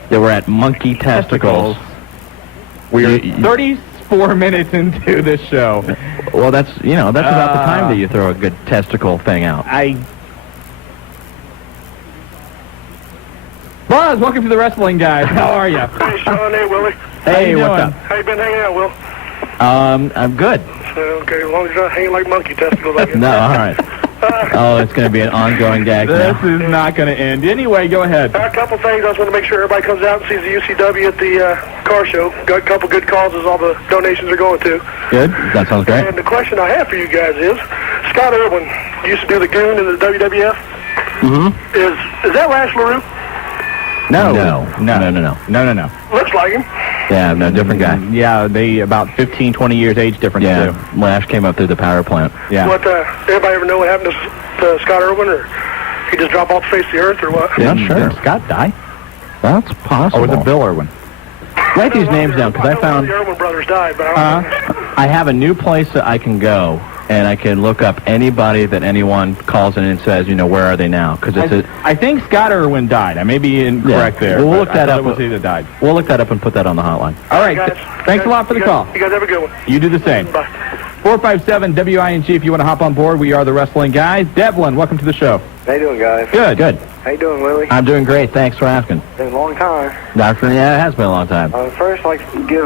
that we're at Monkey Testicles, we're 34 minutes into this show. Well, that's about the time that you throw a good testicle thing out. Buzz, welcome to the Wrestling Guys. How are you? Hey, Shawn. Hey, Willie. Hey, what's up? How you been hanging out, Will? I'm good. Okay, as long as you're not hanging like monkey testicles, I guess. No, all right. Oh, it's going to be an ongoing gag now. This is not going to end. Anyway, go ahead. A couple things. I just want to make sure everybody comes out and sees the UCW at the car show. Got a couple good causes all the donations are going to. Good. That sounds great. And the question I have for you guys is, Scott Irwin used to do the Goon in the WWF. Mm-hmm. Is that Lash LaRue? No. Looks like him. Yeah, no, different guy. Yeah, they about 15, 20 years age difference, too. Lash came up through the power plant. Yeah. Everybody ever know what happened to Scott Irwin, or he just dropped off the face of the earth, or what? Yeah, sure. Did Scott die? That's possible. Or was it Bill Irwin? Write these names down, because I found... The Irwin brothers died, but I have a new place that I can go and I can look up anybody that anyone calls in and says, where are they now? Because I think Scott Irwin died. I may be incorrect there. We'll look that up. We'll see that died. We'll look that up and put that on the hotline. All right. Thanks a lot for the call. You guys have a good one. You do the same. Bye. 457-WING if you want to hop on board. We are the Wrestling Guys. Devlin, welcome to the show. How you doing, guys? Good. How you doing, Willie? I'm doing great. Thanks for asking. Been a long time. Doctor, yeah, it has been a long time. First, I'd like to give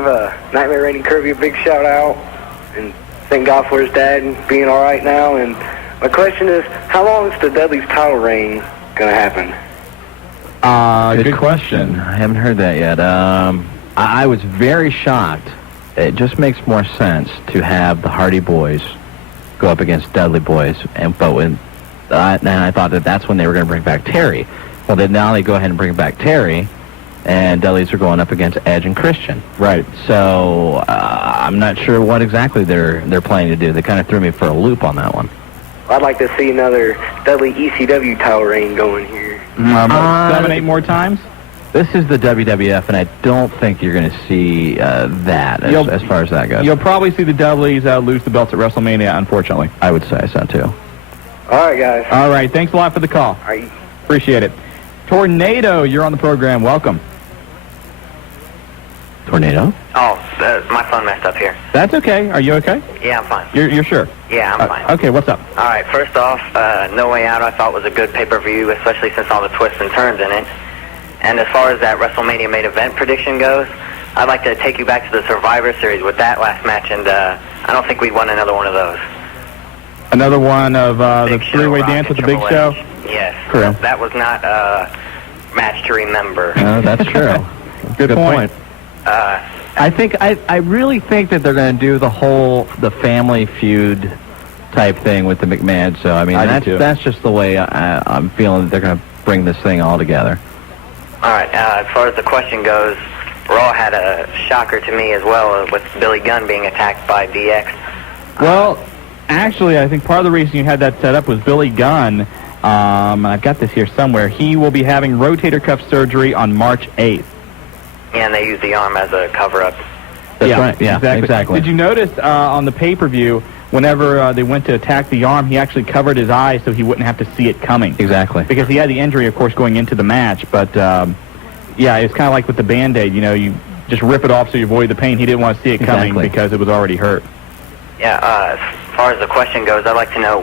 Nightmare Rating Kirby a big shout out and thank God for his dad and being all right now. And my question is, how long is the Dudley's title reign going to happen? Good question. I haven't heard that yet. I was very shocked. It just makes more sense to have the Hardy Boys go up against Dudley Boys, and I thought that's when they were going to bring back Terry. Well, then now they go ahead and bring back Terry, and Dudleys are going up against Edge and Christian. Right. So I'm not sure what exactly they're planning to do. They kind of threw me for a loop on that one. I'd like to see another Dudley ECW title reign going here. 7, 8 more times? This is the WWF, and I don't think you're going to see that as far as that goes. You'll probably see the Dudleys lose the belts at WrestleMania, unfortunately. I would say so, too. All right, guys. All right, thanks a lot for the call. All right. Appreciate it. Tornado, you're on the program. Welcome. Tornado? Oh, my phone messed up here. That's okay. Are you okay? Yeah, I'm fine. You're sure? Yeah, I'm fine. Okay, what's up? All right, first off, No Way Out I thought was a good pay-per-view, especially since all the twists and turns in it. And as far as that WrestleMania main event prediction goes, I'd like to take you back to the Survivor Series with that last match, and I don't think we'd won another one of those. Another one of the three-way dance with the Big Show? Yes. Correct. That was not a match to remember. No, that's true. Good point. I really think that they're going to do the family feud type thing with the McMahon. So I mean, that's just the way I'm feeling that they're going to bring this thing all together. All right. As far as the question goes, Raw had a shocker to me as well with Billy Gunn being attacked by DX. Well, actually, I think part of the reason you had that set up was Billy Gunn. I've got this here somewhere. He will be having rotator cuff surgery on March 8th. Yeah, and they use the arm as a cover-up. That's right. Yeah, exactly. Did you notice on the pay-per-view, whenever they went to attack the arm, he actually covered his eyes so he wouldn't have to see it coming. Exactly. Because he had the injury, of course, going into the match. But, yeah, it's kind of like with the Band-Aid. You just rip it off so you avoid the pain. He didn't want to see it coming because it was already hurt. Yeah, as far as the question goes, I'd like to know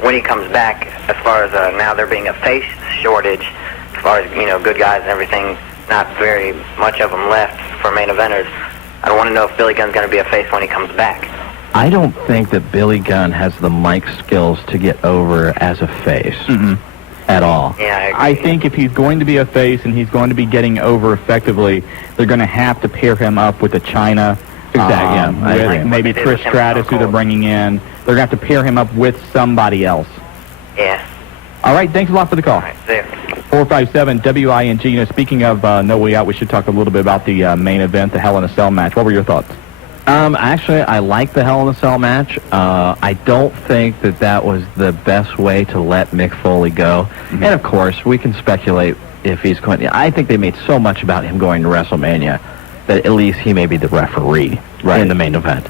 when he comes back, as far as now there being a face shortage, as far as, good guys and everything, not very much of them left for main eventers. I want to know if Billy Gunn's going to be a face when he comes back. I don't think that Billy Gunn has the mic skills to get over as a face at all. Yeah, I think if he's going to be a face and he's going to be getting over effectively, they're going to have to pair him up with a China. Exactly. With maybe Trish Stratus, who they're bringing in. They're going to have to pair him up with somebody else. Yeah. All right, thanks a lot for the call. All right, see you. 457-WING. Speaking of No Way Out, we should talk a little bit about the main event, the Hell in a Cell match. What were your thoughts? Actually, I like the Hell in a Cell match. I don't think that was the best way to let Mick Foley go. And, of course, we can speculate if he's going to. I think they made so much about him going to WrestleMania that at least he may be the referee in the main event.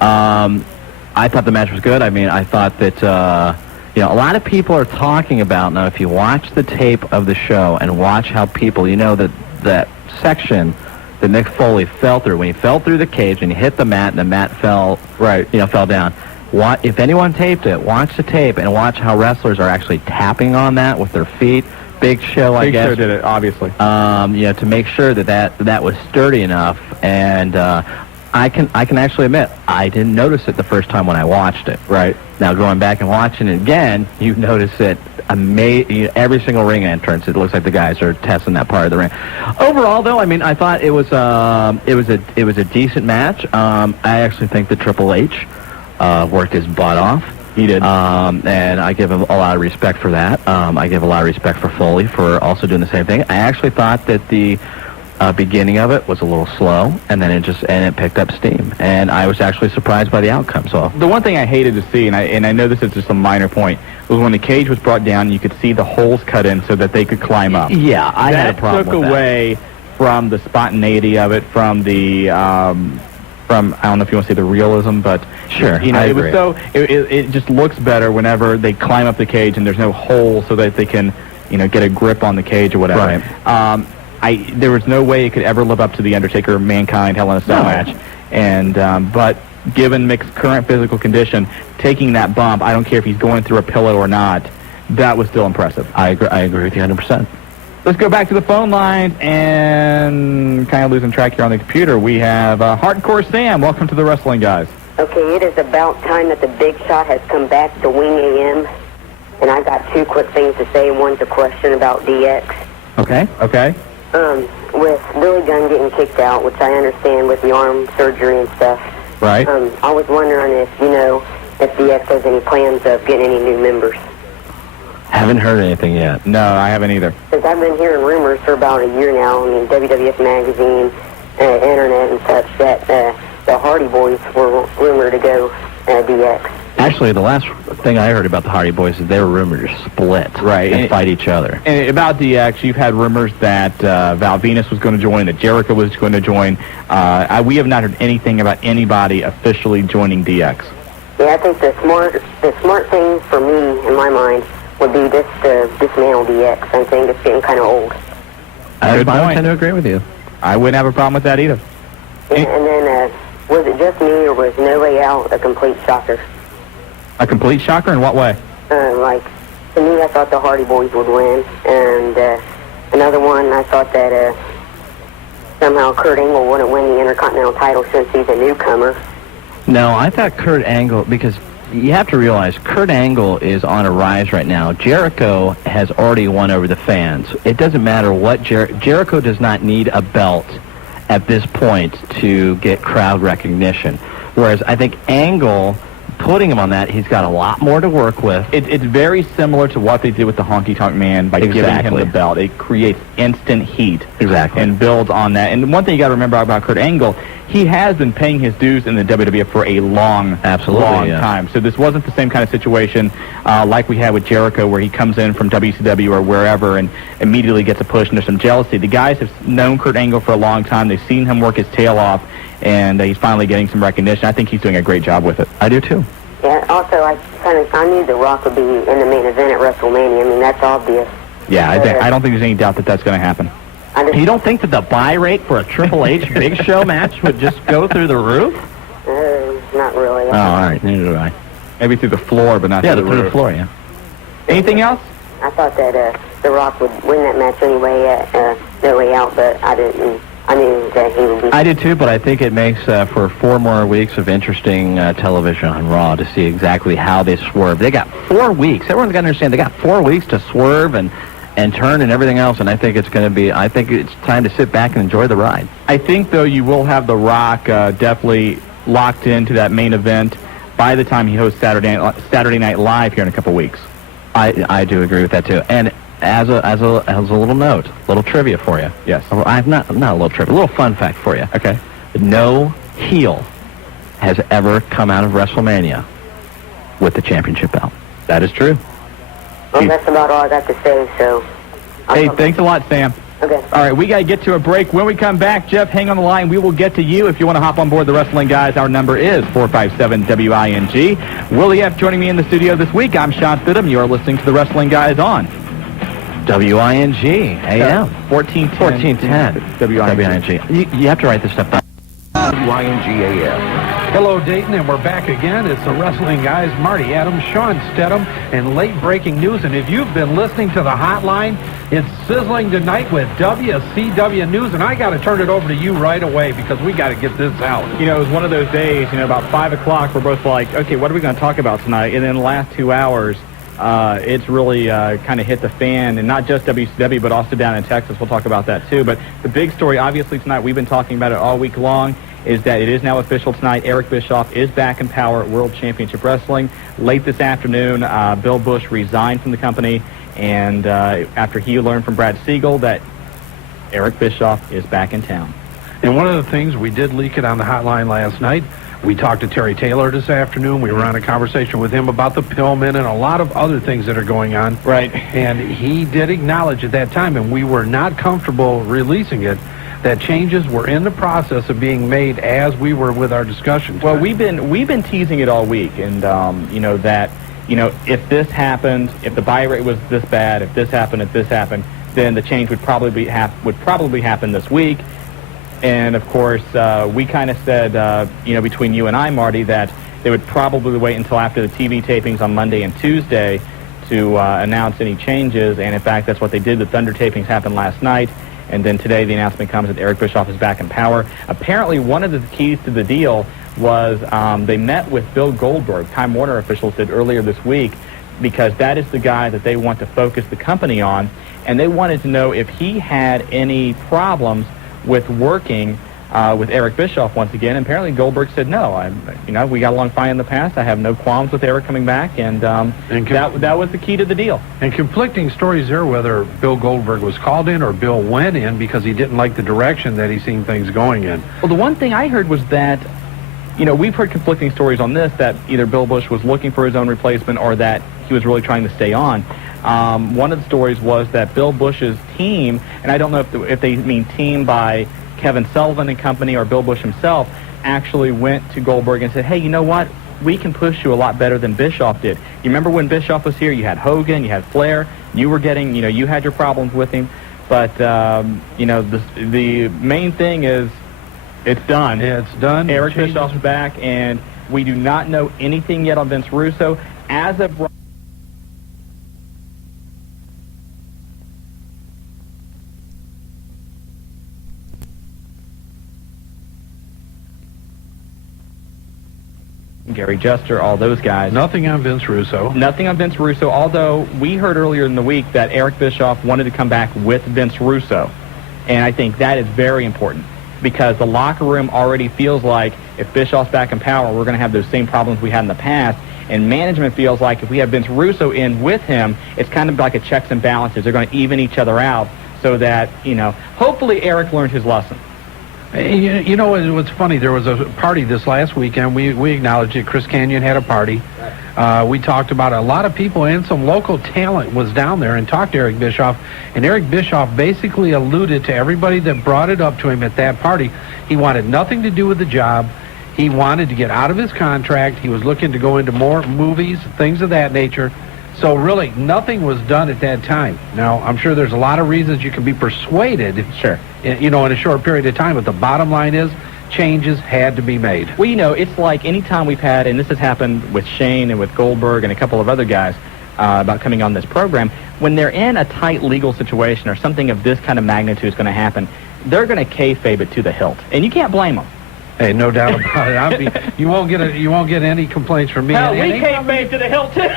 I thought the match was good. I mean, I thought that, a lot of people are talking about, now if you watch the tape of the show and watch how people, that section that Mick Foley fell through, when he fell through the cage and he hit the mat and the mat fell down. If anyone taped it, watch the tape and watch how wrestlers are actually tapping on that with their feet. Big Show, I guess. Big Show did it, obviously. To make sure that was sturdy enough. And I can actually admit, I didn't notice it the first time when I watched it. Right. Now, going back and watching it again, you notice it. Every single ring entrance, it looks like the guys are testing that part of the ring. Overall, though, I mean, I thought it was a decent match. I actually think that Triple H worked his butt off. He did. And I give him a lot of respect for that. I give a lot of respect for Foley for also doing the same thing. I actually thought that the beginning of it was a little slow, and then it picked up steam. And I was actually surprised by the outcome. So the one thing I hated to see, and I know this is just a minor point, was when the cage was brought down, you could see the holes cut in so that they could climb up. Yeah, I had a problem with that. That took away from the spontaneity of it, from the from, I don't know if you want to say the realism, but Sure, you know, I it agree. was so, it just looks better whenever they climb up the cage and there's no hole so that they can, you know, get a grip on the cage or whatever. Right. There was no way it could ever live up to the Undertaker Mankind Hell in a Cell match, and but given Mick's current physical condition, taking that bump, I don't care if he's going through a pillow or not, that was still impressive. I agree with you 100%. Let's go back to the phone lines, and kind of losing track here on the computer. We have Hardcore Sam. Welcome to the Wrestling Guys. Okay, it is about time that the Big Shot has come back to Wing AM, and I got two quick things to say. One's a question about DX. Okay. With Billy Gunn getting kicked out, which I understand with the arm surgery and stuff. Right. I was wondering if, you know, if DX has any plans of getting any new members. Haven't heard anything yet. No, I haven't either. Because I've been hearing rumors for about a year now. I mean, WWF Magazine, Internet and such, that the Hardy Boys were rumored to go DX. Actually, the last thing I heard about the Hardy Boys is they were rumored to split and fight each other. And about DX, you've had rumors that Val Venus was going to join, that Jericho was going to join. We have not heard anything about anybody officially joining DX. Yeah, I think the smart thing for me, in my mind, would be just to dismantle DX. I think it's getting kind of old. I tend to agree with you. I wouldn't have a problem with that either. And then, was it just me, or was No Way Out a complete shocker? A complete shocker in what way? Like, to me, I thought the Hardy Boys would win. And another one, I thought that somehow Kurt Angle wouldn't win the Intercontinental title since he's a newcomer. No, I thought Kurt Angle, because you have to realize Kurt Angle is on a rise right now. Jericho has already won over the fans. It doesn't matter what Jericho does not need a belt at this point to get crowd recognition. Whereas I think Angle, putting him on that, he's got a lot more to work with. It's very similar to what they did with the Honky Tonk Man by giving him the belt. It creates instant heat. Exactly. And builds on that. And one thing you got to remember about Kurt Angle, he has been paying his dues in the WWF for a long time. So this wasn't the same kind of situation like we had with Jericho, where he comes in from WCW or wherever and immediately gets a push, and there's some jealousy. The guys have known Kurt Angle for a long time. They've seen him work his tail off, and he's finally getting some recognition. I think he's doing a great job with it. I do too. Yeah, also, I knew The Rock would be in the main event at WrestleMania. I mean, that's obvious. Yeah, I don't think there's any doubt that that's going to happen. You don't think that the buy rate for a Triple H Big Show match would just go through the roof? Not really. Oh, all right. Neither do I. Maybe through the floor, but not through the roof. Through the floor, yeah. Anything else? I thought that The Rock would win that match anyway at No Way Out, but I didn't. I knew that he would be. I did too, but I think it makes for 4 more weeks of interesting television on Raw to see exactly how they swerve. They got 4 weeks. Everyone's got to understand they got 4 weeks to swerve and turn and everything else, and I think it's going to be. I think it's time to sit back and enjoy the ride. I think though you will have The Rock definitely locked into that main event by the time he hosts Saturday Night Live here in a couple weeks. I do agree with that too, and. As a little note, little trivia for you. Yes. I've not a little trivia, a little fun fact for you. Okay. No heel has ever come out of WrestleMania with the championship belt. That is true. Well, that's about all I got to say, so... Hey, thanks a lot, Sam. Okay. All right, we got to get to a break. When we come back, Jeff, hang on the line. We will get to you. If you want to hop on board the Wrestling Guys, our number is 457-WING. Willie F. joining me in the studio this week. I'm Shawn Stidham. You're listening to the Wrestling Guys on WING AM 1410 WING. You have to write this stuff down. WING AM. Hello, Dayton, and we're back again. It's the Wrestling Guys, Marty Adams, Shawn Stidham, and late breaking news. And if you've been listening to the hotline, it's sizzling tonight with WCW News, and I got to turn it over to you right away because we got to get this out. You know, it was one of those days, about 5 o'clock, we're both like, okay, what are we going to talk about tonight? And in the last 2 hours, it's really kind of hit the fan, and not just WCW, but also down in Texas. We'll talk about that, too. But the big story, obviously, tonight, we've been talking about it all week long, is that it is now official tonight. Eric Bischoff is back in power at World Championship Wrestling. Late this afternoon, Bill Bush resigned from the company, and after he learned from Brad Siegel that Eric Bischoff is back in town. And one of the things, we did leak it on the hotline last night. We talked to Terry Taylor this afternoon. We were on a conversation with him about the Pillman and a lot of other things that are going on. Right. And he did acknowledge at that time, and we were not comfortable releasing it, that changes were in the process of being made as we were with our discussion. Well, we've been teasing it all week, and that if this happened, if the buy rate was this bad, if this happened, then the change would probably happen this week. And of course, we kind of said, between you and I, Marty, that they would probably wait until after the TV tapings on Monday and Tuesday to announce any changes. And in fact, that's what they did. The Thunder tapings happened last night. And then today the announcement comes that Eric Bischoff is back in power. Apparently, one of the keys to the deal was they met with Bill Goldberg, Time Warner officials did earlier this week, because that is the guy that they want to focus the company on. And they wanted to know if he had any problems with working with Eric Bischoff once again. And apparently Goldberg said no. We got along fine in the past. I have no qualms with Eric coming back, and that was the key to the deal. And conflicting stories there whether Bill Goldberg was called in or Bill went in because he didn't like the direction that he seen things going in. Well, the one thing I heard was that, we've heard conflicting stories on this, that either Bill Busch was looking for his own replacement or that he was really trying to stay on. One of the stories was that Bill Busch's team, and I don't know if they mean team by Kevin Sullivan and company or Bill Busch himself, actually went to Goldberg and said, hey, you know what? We can push you a lot better than Bischoff did. You remember when Bischoff was here, you had Hogan, you had Flair, you were getting, you had your problems with him, but, the main thing is it's done. Yeah, it's done. Eric Bischoff's back, and we do not know anything yet on Vince Russo. As of Gary Jester, all those guys. Nothing on Vince Russo. Nothing on Vince Russo, although we heard earlier in the week that Eric Bischoff wanted to come back with Vince Russo. And I think that is very important because the locker room already feels like if Bischoff's back in power, we're going to have those same problems we had in the past. And management feels like if we have Vince Russo in with him, it's kind of like a checks and balances. They're going to even each other out so that, hopefully Eric learned his lesson. What's funny, there was a party this last weekend. We acknowledged that Chris Canyon had a party. We talked about a lot of people and some local talent was down there and talked to Eric Bischoff. And Eric Bischoff basically alluded to everybody that brought it up to him at that party. He wanted nothing to do with the job. He wanted to get out of his contract. He was looking to go into more movies, things of that nature. So really, nothing was done at that time. Now, I'm sure there's a lot of reasons you can be persuaded, sure, in a short period of time, but the bottom line is changes had to be made. Well, it's like any time we've had, and this has happened with Shane and with Goldberg and a couple of other guys about coming on this program, when they're in a tight legal situation or something of this kind of magnitude is going to happen, they're going to kayfabe it to the hilt, and you can't blame them. Hey, no doubt about it. You won't get any complaints from me. Hell, we kayfabe to the hilt too.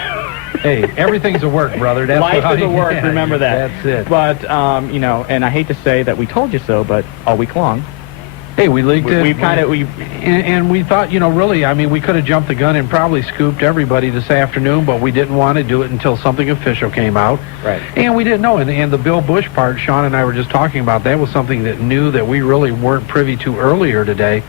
Hey, everything's a work, brother. That's life is a work. Remember that. That's it. But and I hate to say that we told you so, but all week long, hey, we leaked it. And we thought, really, we could have jumped the gun and probably scooped everybody this afternoon, but we didn't want to do it until something official came out. Right. And we didn't know. And the Bill Busch part, Shawn and I were just talking about, that was something that we really weren't privy to earlier today.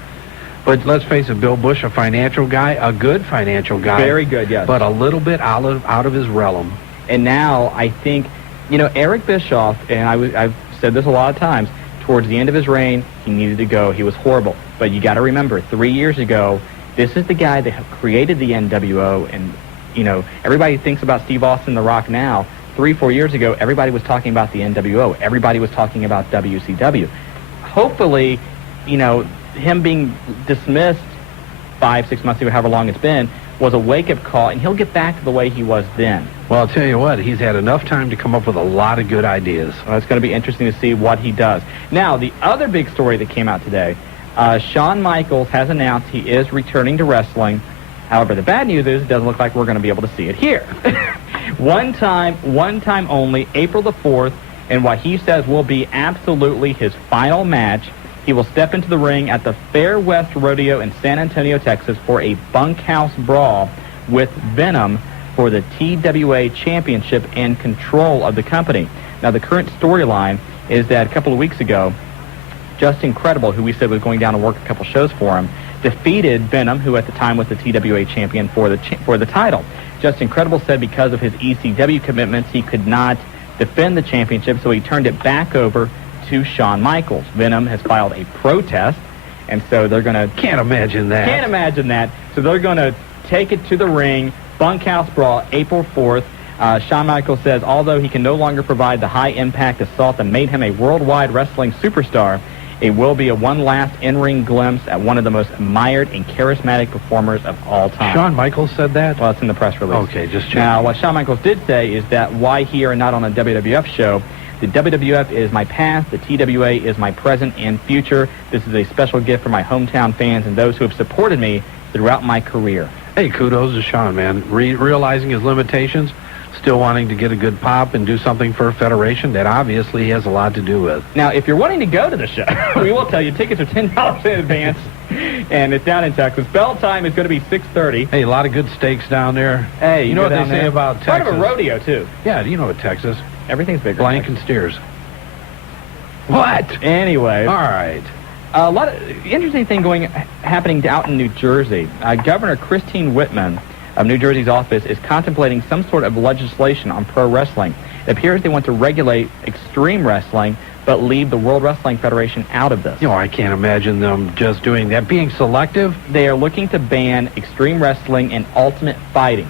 But let's face it, Bill Busch, a financial guy, a good financial guy. Very good, yes. But a little bit out of his realm. And now I think, Eric Bischoff, and I've said this a lot of times, towards the end of his reign, he needed to go. He was horrible. But you got to remember, 3 years ago, this is the guy that created the NWO. And, everybody thinks about Steve Austin, The Rock now. 3-4 years ago, everybody was talking about the NWO. Everybody was talking about WCW. Hopefully, him being dismissed 5-6 months ago, however long it's been, was a wake-up call, and he'll get back to the way he was then. Well, I'll tell you what, he's had enough time to come up with a lot of good ideas. Well, it's going to be interesting to see what he does. Now, the other big story that came out today, Shawn Michaels has announced he is returning to wrestling. However, the bad news is it doesn't look like we're going to be able to see it here. one time only, April the 4th, and what he says will be absolutely his final match. He will step into the ring at the Fair West Rodeo in San Antonio, Texas for a bunkhouse brawl with Venom for the TWA Championship and control of the company. Now, the current storyline is that a couple of weeks ago, Just Incredible, who we said was going down to work a couple shows for him, defeated Venom, who at the time was the TWA champion, for the title. Just Incredible said because of his ECW commitments, he could not defend the championship, so he turned it back over to Shawn Michaels. Venom has filed a protest, and so they're going to... Can't imagine that. Can't imagine that. So they're going to take it to the ring, Bunkhouse Brawl, April 4th. Shawn Michaels says, although he can no longer provide the high-impact assault that made him a worldwide wrestling superstar, it will be one last in-ring glimpse at one of the most admired and charismatic performers of all time. Shawn Michaels said that? Well, it's in the press release. Okay, just check. Now, what Shawn Michaels did say is that why here and not on a WWF show, the WWF is my past, the TWA is my present and future. This is a special gift for my hometown fans and those who have supported me throughout my career. Hey, kudos to Shawn, man. Realizing his limitations, still wanting to get a good pop and do something for a federation that obviously he has a lot to do with. Now, if you're wanting to go to the show, we will tell you tickets are $10 in advance, and it's down in Texas. Bell time is going to be 6:30. Hey, a lot of good steaks down there. Hey, you know what they say about Texas? Part of a rodeo, too. Yeah, you know what Texas. Everything's bigger. Blank and steers. What? Anyway. All right. A lot of interesting thing happening out in New Jersey. Governor Christine Whitman of New Jersey's office is contemplating some sort of legislation on pro wrestling. It appears they want to regulate extreme wrestling, but leave the World Wrestling Federation out of this. You know, I can't imagine them just doing that. Being selective? They are looking to ban extreme wrestling and ultimate fighting.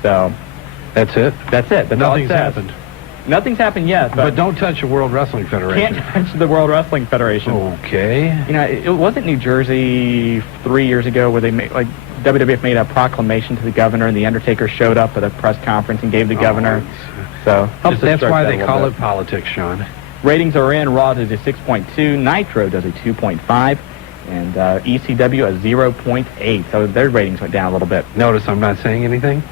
So... That's it? That's it. That's Nothing's all it happened. Nothing's happened yet. But don't touch the World Wrestling Federation. Can't touch the World Wrestling Federation. Okay. You know, it wasn't New Jersey 3 years ago where they made, like, WWF made a proclamation to the governor, and the Undertaker showed up at a press conference and gave the governor. So that's why they call it politics, Shawn. Ratings are in. Raw does a 6.2, Nitro does a 2.5, and ECW a 0.8. So their ratings went down a little bit. Notice I'm not saying anything.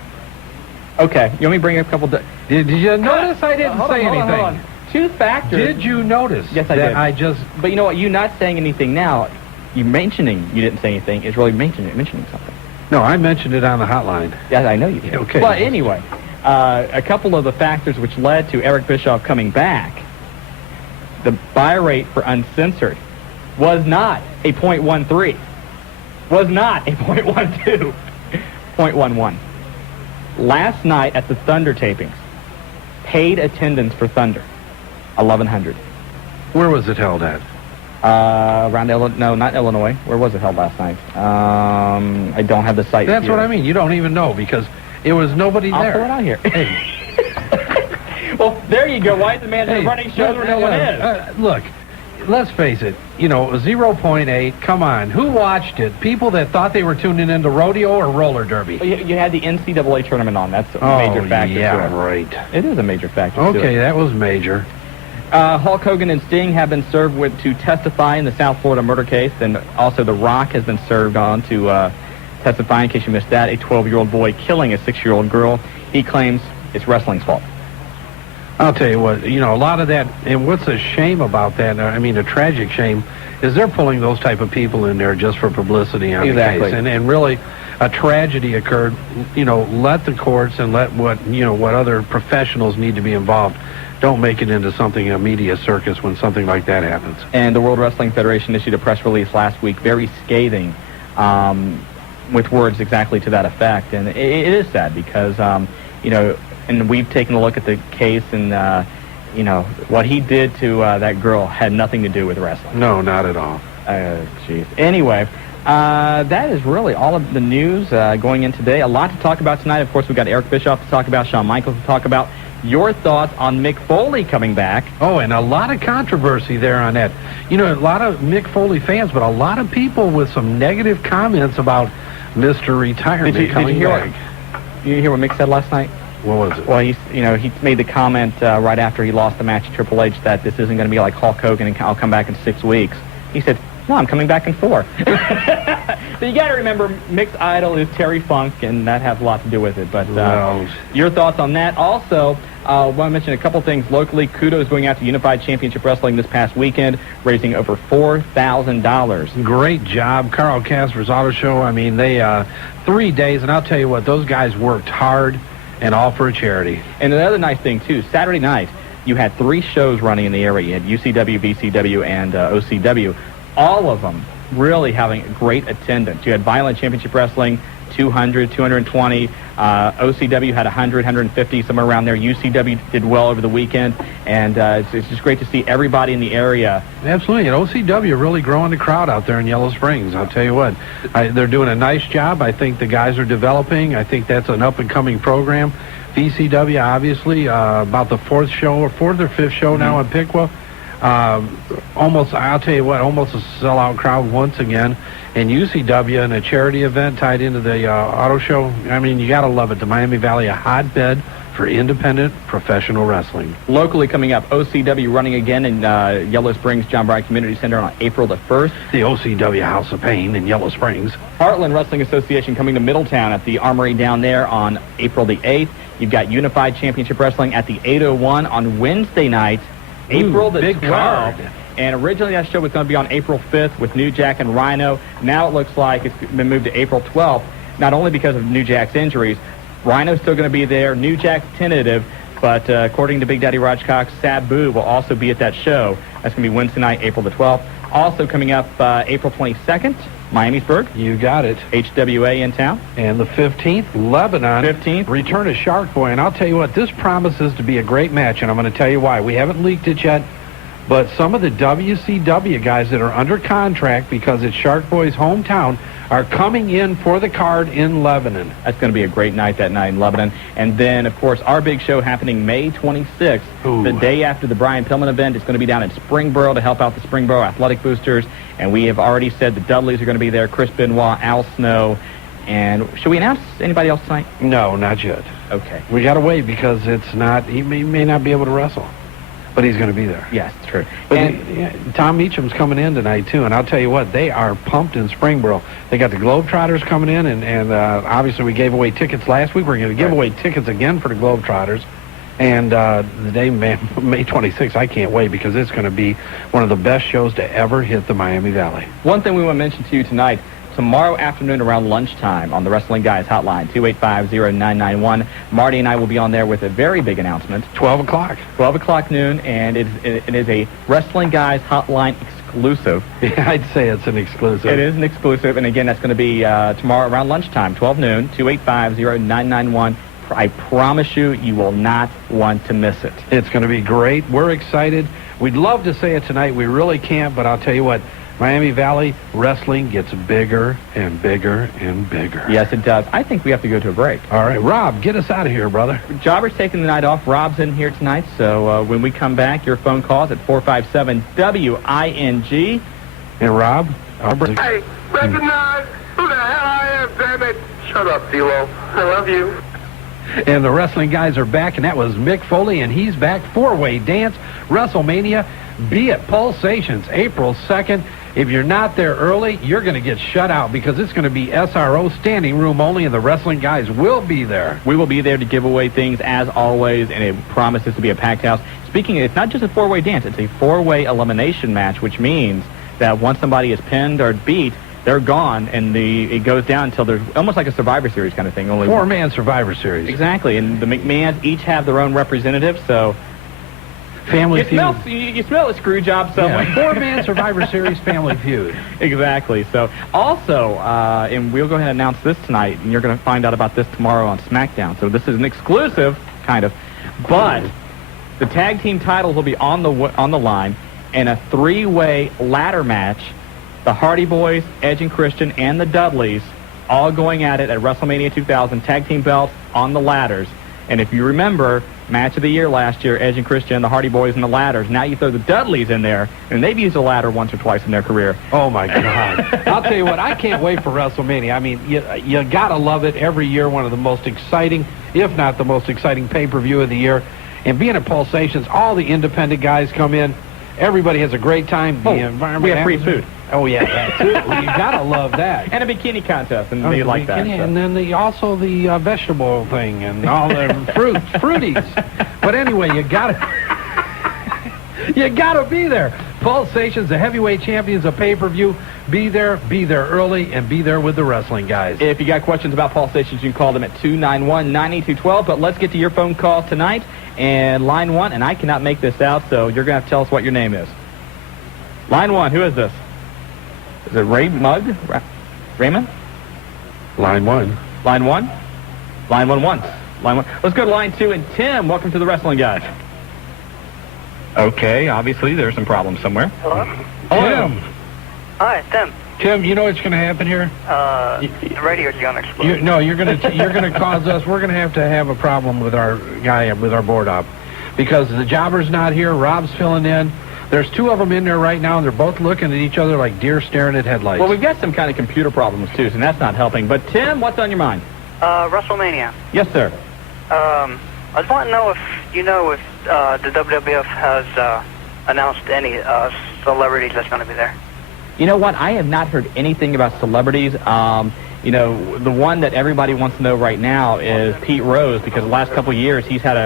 Okay, you want me to bring up a couple... Did you notice I didn't say anything? Hold on. Two factors. Did you notice? Yes, I did. But you know what? You not saying anything now, you mentioning you didn't say anything is really mentioning something. No, I mentioned it on the hotline. Yeah, I know you did. Okay. But anyway, a couple of the factors which led to Eric Bischoff coming back, the buy rate for Uncensored was not a .13, was not a .12, .11. Last night at the Thunder tapings, paid attendance for Thunder, 1,100. Where was it held at? Around no, not Illinois. Where was it held last night? I don't have the site. That's here. what I mean. You don't even know because it was nobody I'll there. pull it out here. Hey. Well, there you go. Why is the man running shows where no one is? Look, let's face it. You know, 0.8. Come on. Who watched it? People that thought they were tuning into rodeo or roller derby? Well, you had the NCAA tournament on. That's a major factor. Yeah, to it. right. It is a major factor. Okay, that was major. Hulk Hogan and Sting have been served to testify in the South Florida murder case, and also The Rock has been served on to testify, in case you missed that, a 12-year-old boy killing a 6-year-old girl. He claims it's wrestling's fault. I'll tell you what, you know, a lot of that, and what's a shame about that, I mean, a tragic shame, is they're pulling those type of people in there just for publicity on the case. And really, a tragedy occurred, you know, let the courts and let what other professionals need to be involved. Don't make it into something, a media circus when something like that happens. And the World Wrestling Federation issued a press release last week, very scathing, with words exactly to that effect. And it is sad because, you know, and we've taken a look at the case, and, you know, what he did to that girl had nothing to do with wrestling. No, not at all. Jeez. Anyway, that is really all of the news going in today. A lot to talk about tonight. Of course, we've got Eric Bischoff to talk about, Shawn Michaels to talk about. Your thoughts on Mick Foley coming back. Oh, and a lot of controversy there on that. You know, a lot of Mick Foley fans, but a lot of people with some negative comments about Mr. Retirement coming back. Did you hear what Mick said last night? What was it? Well, he made the comment right after he lost the match to Triple H that this isn't going to be like Hulk Hogan and I'll come back in 6 weeks. He said, no, I'm coming back in 4. So you got to remember, Mick's idol is Terry Funk, and that has a lot to do with it. But your thoughts on that? Also, I want to mention a couple things locally. Kudos going out to Unified Championship Wrestling this past weekend, raising over $4,000. Great job. Carl Casper's Auto Show. I mean, they 3 days, and I'll tell you what, those guys worked hard and all for a charity. And another nice thing, too, Saturday night, you had 3 shows running in the area. You had UCW, VCW, and OCW. All of them really having great attendance. You had Violent Championship Wrestling, 200, 220. OCW had 100, 150, somewhere around there. UCW did well over the weekend, and it's just great to see everybody in the area. Absolutely, and OCW really growing the crowd out there in Yellow Springs. I'll tell you what, they're doing a nice job. I think the guys are developing. I think that's an up-and-coming program. VCW, obviously, about the fourth or fifth show now in Piqua. Almost, I'll tell you what, almost a sellout crowd once again. And UCW in a charity event tied into the auto show. I mean, you got to love it. The Miami Valley, a hotbed for independent professional wrestling. Locally coming up, OCW running again in Yellow Springs John Bryan Community Center on April the 1st. The OCW House of Pain in Yellow Springs. Heartland Wrestling Association coming to Middletown at the Armory down there on April the 8th. You've got Unified Championship Wrestling at the 801 on Wednesday night, April the 12th. And originally that show was going to be on April 5th with New Jack and Rhino. Now it looks like it's been moved to April 12th, not only because of New Jack's injuries. Rhino's still going to be there. New Jack's tentative, but according to Big Daddy Rajcox, Sabu will also be at that show. That's going to be Wednesday night, April the 12th. Also coming up April 22nd, Miamisburg. You got it. HWA in town. And the 15th, Lebanon. 15th. Return of Shark Boy. And I'll tell you what, this promises to be a great match, and I'm going to tell you why. We haven't leaked it yet, but some of the WCW guys that are under contract because it's Shark Boy's hometown are coming in for the card in Lebanon. That's going to be a great night that night in Lebanon. And then, of course, our big show happening May 26th, the day after the Brian Pillman event. It's going to be down in Springboro to help out the Springboro Athletic Boosters. And we have already said the Dudleys are going to be there, Chris Benoit, Al Snow. And should we announce anybody else tonight? No, not yet. Okay. We got to wait because it's not, he may not be able to wrestle. But he's going to be there. Yes, it's true. But Tom Meacham's coming in tonight, too. And I'll tell you what, they are pumped in Springboro. They got the Globetrotters coming in, and obviously we gave away tickets last week. We're going to give away tickets again for the Globetrotters. And the day, May 26th, I can't wait because it's going to be one of the best shows to ever hit the Miami Valley. One thing we want to mention to you tonight, tomorrow afternoon around lunchtime on the Wrestling Guys hotline, 285-0991. Marty and I will be on there with a very big announcement. 12 o'clock. 12 o'clock noon, and it is a Wrestling Guys hotline exclusive. Yeah, I'd say it's an exclusive. It is an exclusive, and again, that's going to be tomorrow around lunchtime, 12 noon, 285-0991. I promise you, you will not want to miss it. It's going to be great. We're excited. We'd love to say it tonight. We really can't, but I'll tell you what, Miami Valley wrestling gets bigger and bigger and bigger. Yes, it does. I think we have to go to a break. All right, Rob, get us out of here, brother. Jobber's taking the night off. Rob's in here tonight, so when we come back, your phone calls at 457-WING. And Rob? Hey, recognize who the hell I am, damn it. Shut up, CeeLo. I love you. And the Wrestling Guys are back, and that was Mick Foley, and he's back. Four-way dance, WrestleMania. Be at Pulsations, April 2nd. If you're not there early, you're going to get shut out because it's going to be SRO standing room only, and the Wrestling Guys will be there. We will be there to give away things as always, and it promises to be a packed house. Speaking of, it's not just a four-way dance, it's a four-way elimination match, which means that once somebody is pinned or beat, they're gone, and it goes down until there's almost like a Survivor Series kind of thing. Only four-man Survivor Series. Exactly, and the McMahons each have their own representative, so... Family Feud. You smell a screw job somewhere. Yeah, four-man Survivor Series Family Feud. Exactly. So, also, and we'll go ahead and announce this tonight, and you're going to find out about this tomorrow on SmackDown. So this is an exclusive, kind of, but the tag team titles will be on the line in a three-way ladder match. The Hardy Boys, Edge and Christian, and the Dudleys all going at it at WrestleMania 2000. Tag team belts on the ladders. And if you remember, match of the year last year, Edge and Christian, the Hardy Boys, and the ladders. Now you throw the Dudleys in there, and they've used a ladder once or twice in their career. Oh, my God. I'll tell you what, I can't wait for WrestleMania. I mean, you got to love it. Every year, one of the most exciting, if not the most exciting pay-per-view of the year. And being at Pulsations, all the independent guys come in. Everybody has a great time. The environment. We have free food. Oh, yeah, that too. Well, you got to love that. And a bikini contest, and they like that. So. And then also the vegetable thing and all the fruities. But anyway, you got to be there. Pulsations, the heavyweight champions of pay-per-view. Be there early, and be there with the Wrestling Guys. If you got questions about Pulsations, you can call them at 291-9212. But let's get to your phone calls tonight. And line one, and I cannot make this out, so you're going to have to tell us what your name is. Line one, who is this? Is it Ray Mugg? Raymond? Line 1. Line 1? Line 1 once. Line 1. Let's go to line 2. And Tim, welcome to the Wrestling Guys. Okay, obviously there's some problems somewhere. Hello? Tim. Hi, Tim. Tim, you know what's going to happen here? The radio's going to explode. You're going to cause us. We're going to have a problem with our guy, with our board op, because the jobber's not here. Rob's filling in. There's 2 of them in there right now, and they're both looking at each other like deer staring at headlights. Well, we've got some kind of computer problems too, so that's not helping. But Tim, what's on your mind? WrestleMania. Yes, sir. I was wanting to know if you know if the WWF has announced any celebrities that's going to be there. You know what? I have not heard anything about celebrities. You know, the one that everybody wants to know right now is Pete Rose, because the last couple of years he's had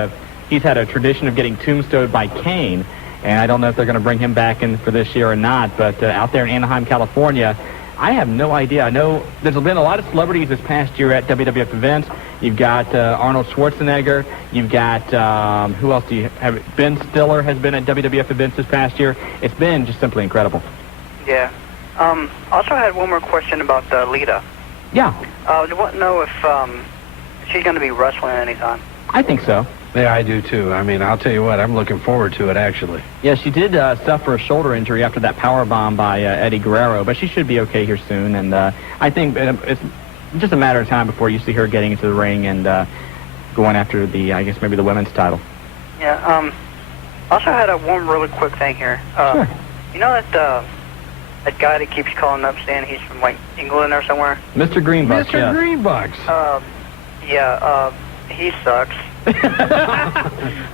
a tradition of getting tombstoned by Kane, and I don't know if they're going to bring him back in for this year or not. But out there in Anaheim, California, I have no idea. I know there's been a lot of celebrities this past year at WWF events. You've got Arnold Schwarzenegger. You've got, who else do you have? Ben Stiller has been at WWF events this past year. It's been just simply incredible. Yeah. Also had one more question about Lita. Yeah. I want to know if she's going to be wrestling anytime. I think so. Yeah, I do too. I mean, I'll tell you what, I'm looking forward to it, actually. Yeah, she did suffer a shoulder injury after that power bomb by Eddie Guerrero, but she should be okay here soon. And I think it's just a matter of time before you see her getting into the ring and going after the, I guess, maybe the women's title. Yeah. Also had one really quick thing here. Sure. You know that guy that keeps calling up saying he's from, like, England or somewhere? Mr. Greenbucks, Mr. Greenbucks. He sucks.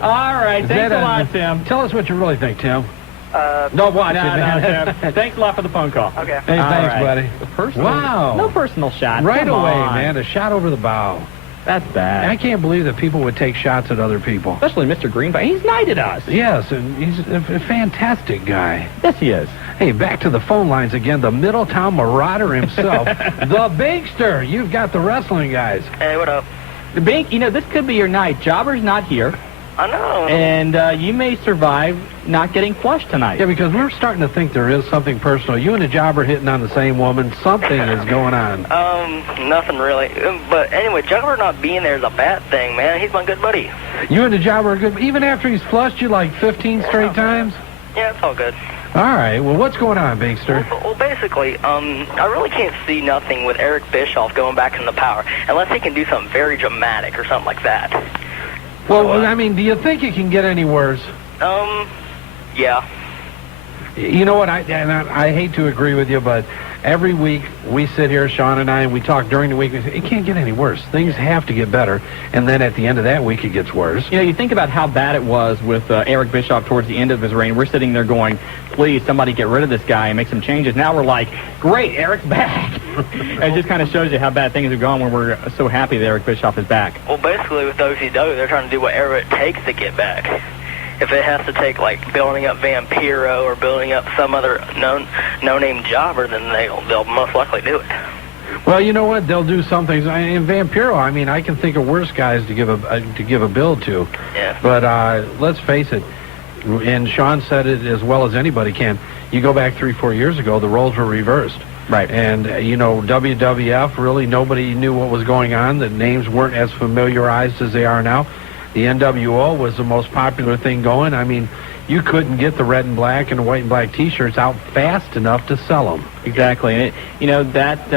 All right, thanks a lot, Tim. Tell us what you really think, Tim. No, Tim. Thanks a lot for the phone call. Okay. Hey, thanks, buddy. Personal, wow. No personal shot. Right Come away, on. man. A shot over the bow. That's bad. I can't believe that people would take shots at other people. Especially Mr. Greenbuck. He's knighted us. Yes, and he's a fantastic guy. Yes, he is. Hey, back to the phone lines again. The Middletown Marauder himself, the Binkster. You've got the Wrestling Guys. Hey, what up? The Bink, you know, this could be your night. Jobber's not here. I know. And you may survive not getting flushed tonight. Yeah, because we're starting to think there is something personal. You and the Jobber hitting on the same woman. Something is going on. Nothing really. But anyway, Jobber not being there is a bad thing, man. He's my good buddy. You and the Jobber are good. Even after he's flushed you like 15 straight times? Yeah, it's all good. All right. Well, what's going on, Binkster? Well, basically, I really can't see nothing with Eric Bischoff going back in the power unless he can do something very dramatic or something like that. Well, I mean, do you think it can get any worse? Yeah. You know what? I hate to agree with you, but every week we sit here, Shawn and I, and we talk during the week. We say, it can't get any worse. Things have to get better. And then at the end of that week, it gets worse. You know, you think about how bad it was with Eric Bischoff towards the end of his reign. We're sitting there going, please, somebody get rid of this guy and make some changes. Now we're like, great, Eric's back. It just kind of shows you how bad things have gone when we're so happy that Eric Bischoff is back. Well, basically with WCW, they're trying to do whatever it takes to get back. If it has to take, like, building up Vampiro or building up some other no-name jobber, then they'll most likely do it. Well, you know what? They'll do some things. In Vampiro, I mean, I can think of worse guys to give a build to. Yeah. But let's face it, and Shawn said it as well as anybody can. You go back 3-4 years ago, the roles were reversed. Right. And, you know, WWF, really nobody knew what was going on. The names weren't as familiarized as they are now. The NWO was the most popular thing going. I mean, you couldn't get the red and black and the white and black T-shirts out fast enough to sell them. Exactly. And that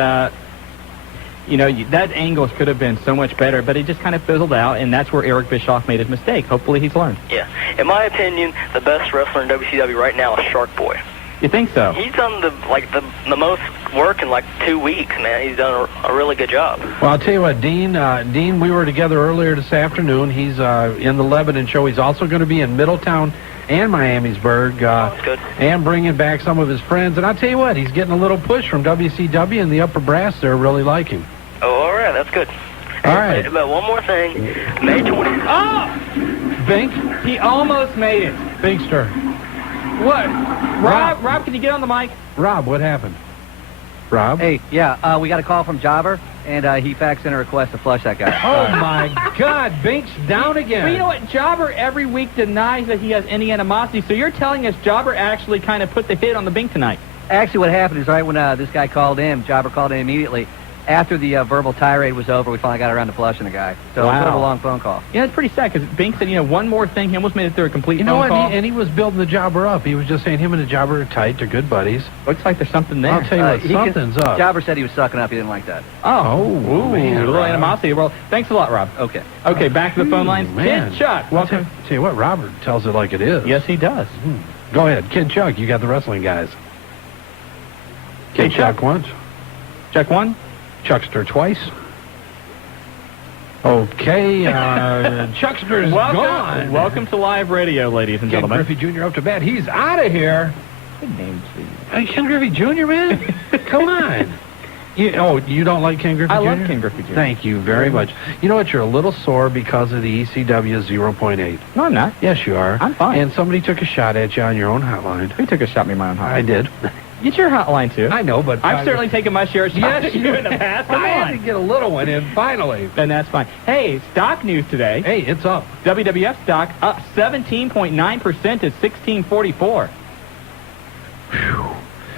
angle could have been so much better, but it just kind of fizzled out, and that's where Eric Bischoff made his mistake. Hopefully he's learned. Yeah. In my opinion, the best wrestler in WCW right now is Shark Boy. You think so? He's done the most work in like 2 weeks, man. He's done a really good job. Well, I'll tell you what, Dean, we were together earlier this afternoon. He's in the Lebanon show. He's also going to be in Middletown and Miamisburg, good. and bringing back some of his friends. And I'll tell you what, he's getting a little push from WCW, and the upper brass there really like him. Oh, all right, that's good. All right. But one more thing, May 20th. Oh! Bink? He almost made it. Binkster. What? Rob, can you get on the mic? Rob, what happened? Rob? Hey, yeah, we got a call from Jobber, and he faxed in a request to flush that guy. Oh, my God, Bink's down again. Well, you know what? Jobber every week denies that he has any animosity, so you're telling us Jobber actually kind of put the hit on the Bink tonight. Actually, what happened is right when this guy called in, Jobber called in immediately, after the verbal tirade was over, we finally got around to flushing the guy. So it was sort of a long phone call. Yeah, it's pretty sad because Bink said, one more thing. He almost made it through a complete You know phone what? call. And he was building the jobber up. He was just saying him and the jobber are tight. They're good buddies. Looks like there's something there. I'll tell you what, something's up. Jobber said he was sucking up. He didn't like that. Oh, man, a little Rob. animosity. Well, thanks a lot, Rob. Okay. Okay, back to the phone lines. Man. Kid Chuck, welcome. Tell you what, Robert tells it like it is. Yes, he does. Go ahead. Kid Chuck, you got the wrestling guys. Kid Chuck once. Chuck one. Chuckster twice. Okay, Chuckster's gone. Welcome to live radio, ladies and Ken gentlemen. Griffey Jr. up to bat. He's out of here. Good name, Hey, Ken Griffey Jr., man. Come on. You don't like Ken Griffey Jr.? I love Ken Griffey Jr. Thank you very much. You know what? You're a little sore because of the ECW 0.8. No, I'm not. Yes, you are. I'm fine. And somebody took a shot at you on your own hotline. Who took a shot at me on my own hotline? I did. Get your hotline, too. I know, but... I've certainly taken my share of shots Yes, at you in the past. Come I had on. to get a little one in, finally. And that's fine. Hey, stock news today. Hey, it's up. WWF stock up 17.9% at $16.44.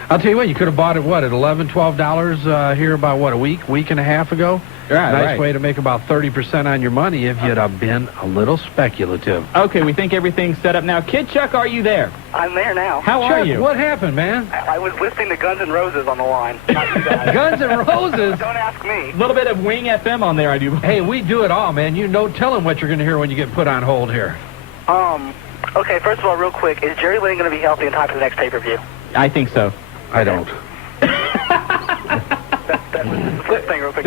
I'll tell you what, you could have bought it, at $11, $12 here about, a week and a half ago? Right, nice way to make about 30% on your money if you'd have been a little speculative. Okay, we think everything's set up now. Kid Chuck, are you there? I'm there now. How are Chuck, you? what happened, man? I was listening to Guns N' Roses on the line. Not you guys. Guns N' Roses? Don't ask me. A little bit of Wing FM on there, I do. Hey, we do it all, man. Tell them what you're going to hear when you get put on hold here. Okay, first of all, real quick, is Jerry Lynn going to be healthy in time for the next pay-per-view? I think so. I don't. Quick thing, real quick.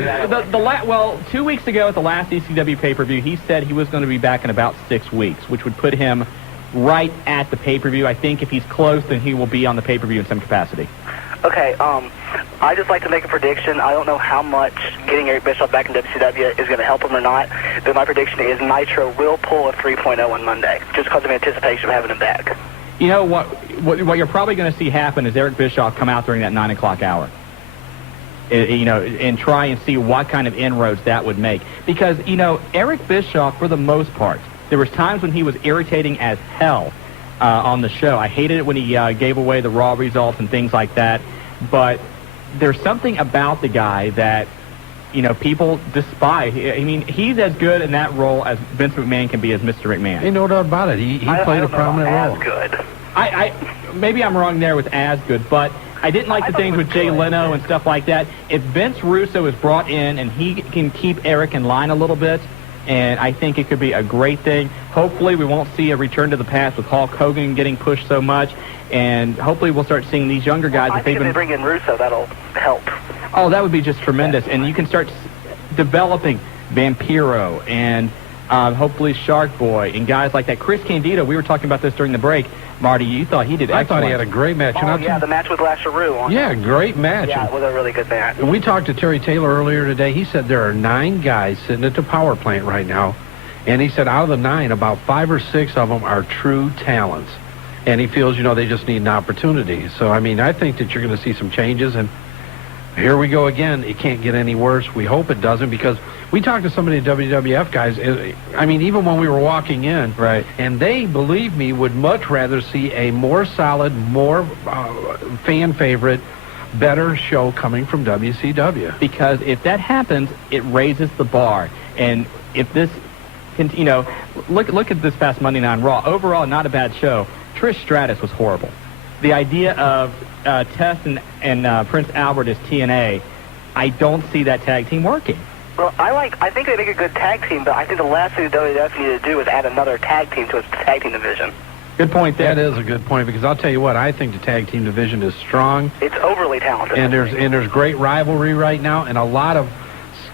2 weeks ago at the last ECW pay-per-view, he said he was going to be back in about 6 weeks, which would put him right at the pay-per-view. I think if he's close, then he will be on the pay-per-view in some capacity. Okay, I just like to make a prediction. I don't know how much getting Eric Bischoff back in WCW is going to help him or not, but my prediction is Nitro will pull a 3.0 on Monday, just because of anticipation of having him back. You know what you're probably going to see happen is Eric Bischoff come out during that 9 o'clock hour. And try and see what kind of inroads that would make. Because, Eric Bischoff, for the most part, there was times when he was irritating as hell on the show. I hated it when he gave away the Raw results and things like that. But there's something about the guy that, people despise. I mean, he's as good in that role as Vince McMahon can be as Mr. McMahon. Ain't no doubt about it. He played a prominent role. As good. Maybe I'm wrong there with as good, but I didn't like the things with Jay Leno and stuff like that. If Vince Russo is brought in and he can keep Eric in line a little bit, and I think it could be a great thing. Hopefully we won't see a return to the past with Hulk Hogan getting pushed so much, and hopefully we'll start seeing these younger guys. I think if they bring in Russo, that'll help. Oh, that would be just tremendous, and you can start developing Vampiro and hopefully Shark Boy and guys like that. Chris Candido, we were talking about this during the break. Marty, you thought he did excellent. I thought he had a great match. The match with Lasharoo. Yeah, great match. Yeah, it was a really good match. We talked to Terry Taylor earlier today. He said there are 9 guys sitting at the power plant right now. And he said out of the 9, about 5 or 6 of them are true talents. And he feels, they just need an opportunity. So, I think that you're going to see some changes. And here we go again. It can't get any worse. We hope it doesn't, because we talked to some of the WWF guys. Even when we were walking in, right, and they, believe me, would much rather see a more solid, more fan favorite, better show coming from WCW. Because if that happens, it raises the bar. And if this, look at this past Monday Night Raw. Overall, not a bad show. Trish Stratus was horrible. The idea of Test and Prince Albert as TNA, I don't see that tag team working. Well, I think they make a good tag team, but I think the last thing the WWF needed to do is add another tag team to its tag team division. Good point there. That is a good point, because I'll tell you what, I think the tag team division is strong. It's overly talented. And there's great rivalry right now, and a lot of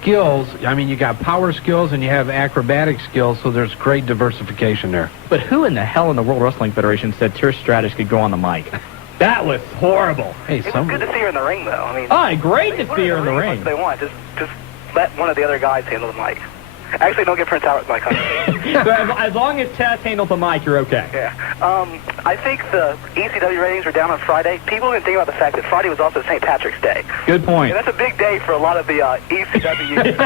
skills. You got power skills and you have acrobatic skills, so there's great diversification there. But who in the hell in the World Wrestling Federation said Trish Stratus could go on the mic? That was horrible. Hey, it was good to see her in the ring, though. Great to see her in the ring. What they want, just let one of the other guys handle the mic. Actually, don't get Prince Albert my country. As long as Tess handles the mic, you're okay. Yeah. I think the ECW ratings were down on Friday. People didn't think about the fact that Friday was also St. Patrick's Day. Good point. And that's a big day for a lot of the ECW.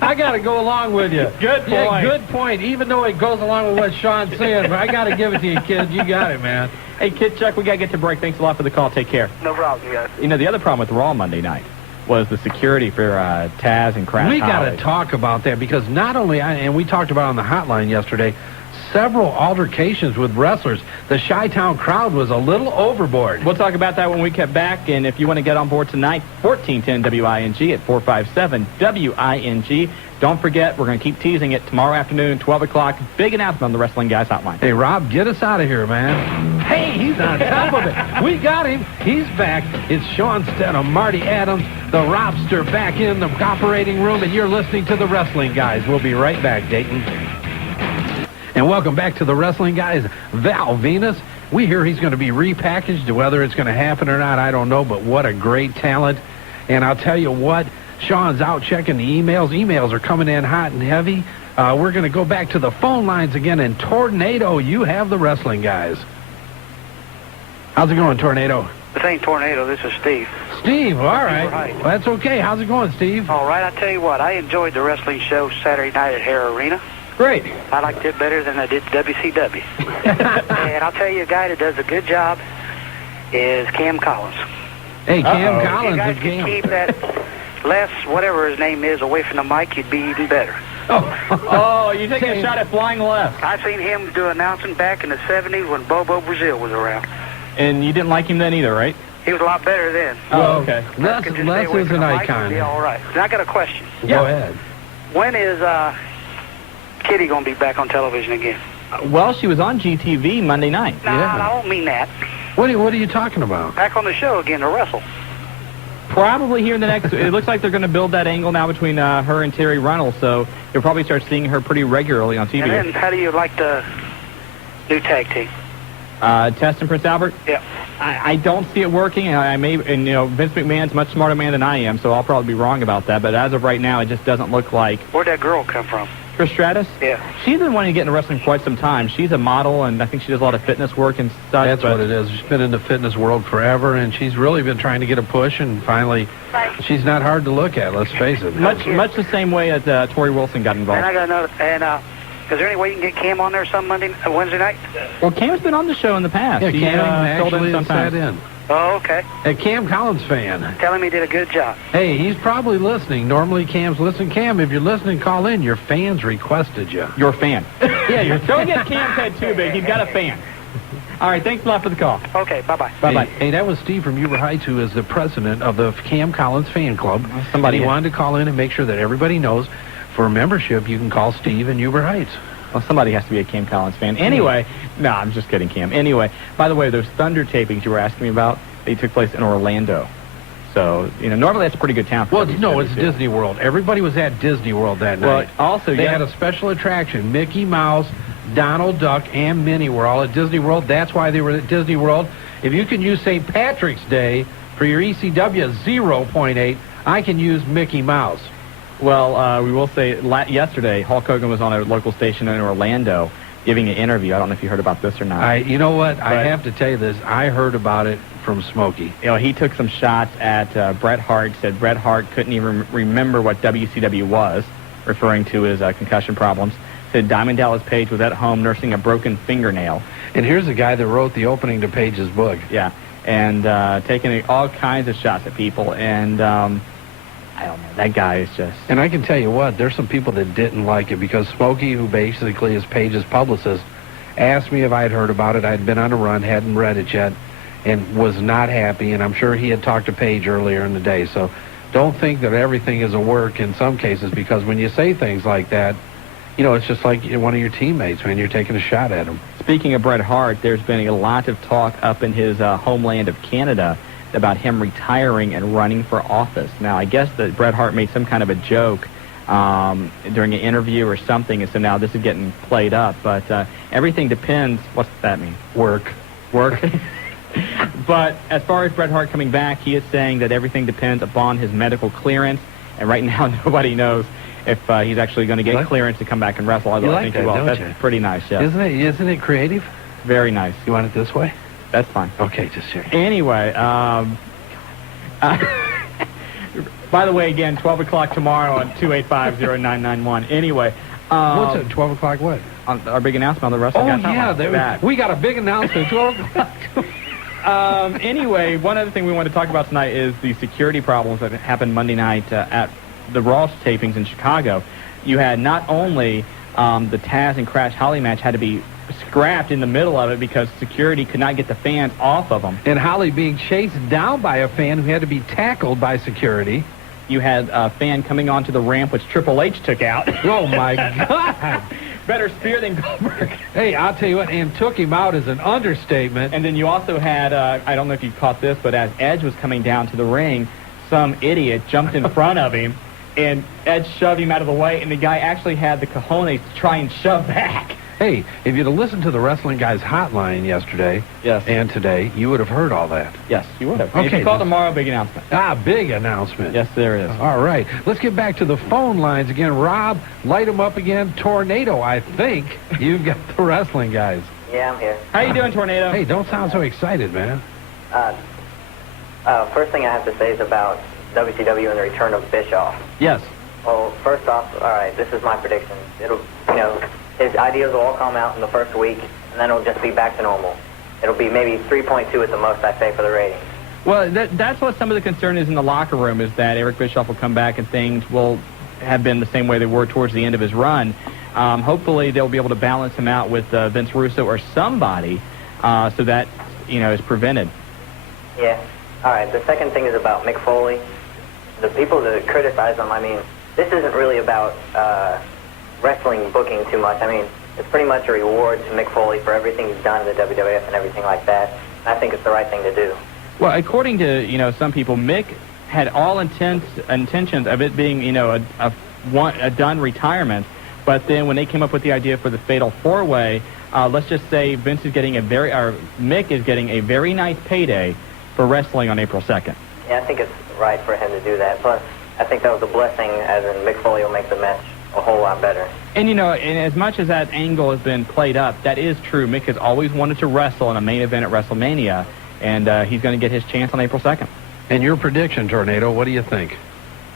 I got to go along with you. Good point. Yeah, good point. Even though it goes along with what Shawn's saying, but I got to give it to you, kid. You got it, man. Hey, Kid Chuck, we got to get to break. Thanks a lot for the call. Take care. No problem, you guys. The other problem with Raw Monday night was the security for Taz and Crash We got to Holly. talk about that because not only, and we talked about it on the hotline yesterday, several altercations with wrestlers. The Chi-Town crowd was a little overboard. We'll talk about that when we get back, and if you want to get on board tonight, 1410 WING at 457 WING. Don't forget, we're going to keep teasing it tomorrow afternoon, 12 o'clock. Big announcement on the Wrestling Guys Hotline. Hey, Rob, get us out of here, man. Hey, he's on top of it. We got him. He's back. It's Shawn Stedham, Marty Adams, the Robster back in the operating room, and you're listening to the Wrestling Guys. We'll be right back, Dayton. And welcome back to the Wrestling Guys. Val Venus, we hear he's going to be repackaged. Whether it's going to happen or not, I don't know, but what a great talent. And I'll tell you what, Shawn's out checking the emails. Emails are coming in hot and heavy. We're going to go back to the phone lines again. And Tornado, you have the Wrestling Guys. How's it going, Tornado? This ain't Tornado. This is Steve. Steve, all right. Well, that's okay. How's it going, Steve? All right. I tell you what, I enjoyed the wrestling show Saturday night at Hare Arena. Great. I liked it better than I did WCW. And I'll tell you, a guy that does a good job is Cam Collins. Hey, Cam If Collins. you guys could keep that Les, whatever his name is, away from the mic, you'd be even better. Oh, you're taking a shot at Flying Les. I seen him do announcing back in the 70s when Bobo Brazil was around. And you didn't like him then either, right? He was a lot better then. Well, okay. Les is an icon. Yeah, all right. And I got a question. Go ahead. When is Kitty going to be back on television again? Well, she was on GTV Monday night. No, I don't mean that. What are you talking about? Back on the show again to wrestle. Probably here in the next... It looks like they're going to build that angle now between her and Terry Runnels, so you'll probably start seeing her pretty regularly on TV. And then how do you like the new tag team? Test and Prince Albert? Yeah. I don't see it working. I may, and Vince McMahon's a much smarter man than I am, so I'll probably be wrong about that. But as of right now, it just doesn't look like... Where'd that girl come from? Trish Stratus? Yeah. She's been wanting to get into wrestling for quite some time. She's a model, and I think she does a lot of fitness work and stuff. That's what it is. She's been in the fitness world forever, and she's really been trying to get a push, and finally, she's not hard to look at, let's face it. Much the same way as Tori Wilson got involved. And I got another... And, is there any way you can get Cam on there some Wednesday night? Well, Cam's been on the show in the past. Yeah, He, Cam filled in actually sometimes. sat in. Oh, okay. A Cam Collins fan. Tell him he did a good job. Hey, he's probably listening. Normally, Cam's listening. Cam, if you're listening, call in. Your fans requested you. Your fan. Yeah, don't get Cam's head too big. He's got a fan. All right, thanks a lot for the call. Okay, bye-bye. Bye-bye. Hey, that was Steve from Uber Heights, who is the president of the Cam Collins fan club. Somebody He wanted to call in and make sure that everybody knows for membership, you can call Steve in Uber Heights. Well, somebody has to be a Cam Collins fan. Anyway, no, I'm just kidding, Cam. Anyway, by the way, those Thunder tapings you were asking me about, they took place in Orlando. So, normally that's a pretty good town. Well, no, it's Disney World. Everybody was at Disney World that night. Well, also, they had a special attraction. Mickey Mouse, Donald Duck, and Minnie were all at Disney World. That's why they were at Disney World. If you can use St. Patrick's Day for your ECW 0.8, I can use Mickey Mouse. Well, we will say yesterday, Hulk Hogan was on a local station in Orlando giving an interview. I don't know if you heard about this or not. You know what? I have to tell you this. I heard about it from Smokey. He took some shots at Bret Hart, said Bret Hart couldn't even remember what WCW was, referring to his concussion problems. Said Diamond Dallas Page was at home nursing a broken fingernail. And here's a guy that wrote the opening to Page's book. Yeah, and taking all kinds of shots at people, and... I don't know. That guy is just... And I can tell you what, there's some people that didn't like it because Smokey, who basically is Page's publicist, asked me if I had heard about it. I'd been on a run, hadn't read it yet, and was not happy. And I'm sure he had talked to Page earlier in the day. So don't think that everything is a work in some cases, because when you say things like that, it's just like one of your teammates, man. You're taking a shot at him. Speaking of Bret Hart, there's been a lot of talk up in his homeland of Canada about him retiring and running for office. Now, I guess that Bret Hart made some kind of a joke during an interview or something, and so now this is getting played up. But everything depends. What's that mean? Work. But as far as Bret Hart coming back, he is saying that everything depends upon his medical clearance, and right now nobody knows if he's actually going to get clearance to come back and wrestle. You like that, don't That's you? pretty nice, yeah. Isn't it creative? Very nice. You want it this way? That's fine. Okay, just here. Anyway, by the way, again, 12 o'clock tomorrow on 285-0991. Anyway. What's it, 12 o'clock what? On our big announcement on the Wrestling Guys Hotline. We got a big announcement, 12 o'clock. Anyway, one other thing we want to talk about tonight is the security problems that happened Monday night at the Raw tapings in Chicago. You had not only the Taz and Crash Holly match had to be scrapped in the middle of it because security could not get the fans off of them. And Holly being chased down by a fan who had to be tackled by security. You had a fan coming onto the ramp, which Triple H took out. Oh, my God. Better spear than Goldberg. Hey, I'll tell you what, and took him out is an understatement. And then you also had, I don't know if you caught this, but as Edge was coming down to the ring, some idiot jumped in front of him, and Edge shoved him out of the way, and the guy actually had the cojones to try and shove back. Hey, if you'd have listened to the Wrestling Guys hotline yesterday and today, you would have heard all that. Yes, you would have. Okay, if you call tomorrow, big announcement. Big announcement. Yes, there is. All right. Let's get back to the phone lines again. Rob, light them up again. Tornado, I think. You've got the Wrestling Guys. Yeah, I'm here. How you doing, Tornado? Hey, don't sound so excited, man. First thing I have to say is about WCW and the return of Bischoff. Yes. Well, first off, all right, this is my prediction. It'll, his ideas will all come out in the first week, and then it'll just be back to normal. It'll be maybe 3.2 at the most, I say, for the ratings. Well, that's what some of the concern is in the locker room, is that Eric Bischoff will come back and things will have been the same way they were towards the end of his run. Hopefully they'll be able to balance him out with Vince Russo or somebody so that, is prevented. Yeah. All right, the second thing is about Mick Foley. The people that criticize him, I mean, this isn't really about wrestling booking too much. I mean, it's pretty much a reward to Mick Foley for everything he's done in the WWF and everything like that. And I think it's the right thing to do. Well, according to, some people, Mick had all intentions of it being, a done retirement. But then when they came up with the idea for the Fatal 4-Way, let's just say Mick is getting a very nice payday for wrestling on April 2nd. Yeah, I think it's right for him to do that. Plus, I think that was a blessing, as in Mick Foley will make the match a whole lot better. And, and as much as that angle has been played up, that is true. Mick has always wanted to wrestle in a main event at WrestleMania, and he's going to get his chance on April 2nd. And your prediction, Tornado, what do you think?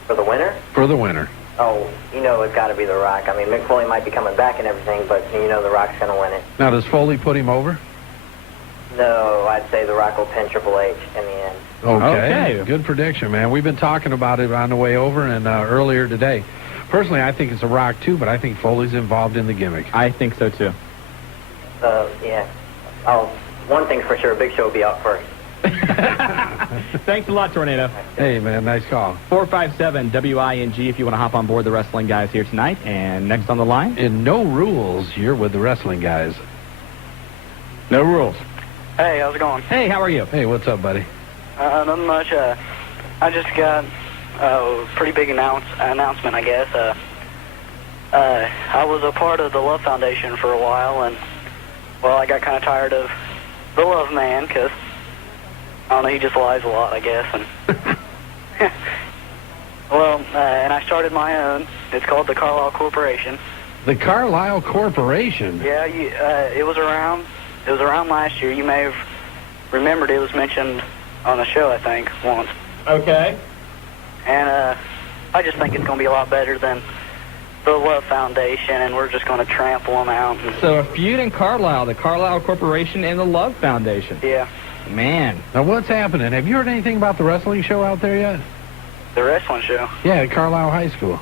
For the winner? For the winner. Oh, it's got to be The Rock. I mean, Mick Foley might be coming back and everything, but The Rock's going to win it. Now, does Foley put him over? No, I'd say The Rock will pin Triple H in the end. Okay. Good prediction, man. We've been talking about it on the way over and earlier today. Personally, I think it's The Rock, too, but I think Foley's involved in the gimmick. I think so, too. Yeah. Oh, one thing's for sure, Big Show will be out first. Thanks a lot, Tornado. Hey, man, nice call. 457-WING if you want to hop on board the Wrestling Guys here tonight. And next on the line? In No Rules, you're with the Wrestling Guys. No rules. Hey, how's it going? Hey, how are you? Hey, what's up, buddy? Nothing much. I just got a pretty big announcement, I guess. I was a part of the Love Foundation for a while, and, well, I got kind of tired of the Love Man, because, I don't know, he just lies a lot, I guess. And well, and I started my own. It's called the Carlisle Corporation. The Carlisle Corporation? Yeah, it was around last year. You may have remembered it was mentioned on the show, I think, once. Okay. And I just think it's going to be a lot better than the Love Foundation, and we're just going to trample them out. So a feud in Carlisle, the Carlisle Corporation and the Love Foundation. Yeah. Man. Now, what's happening? Have you heard anything about the wrestling show out there yet? The wrestling show? Yeah, at Carlisle High School.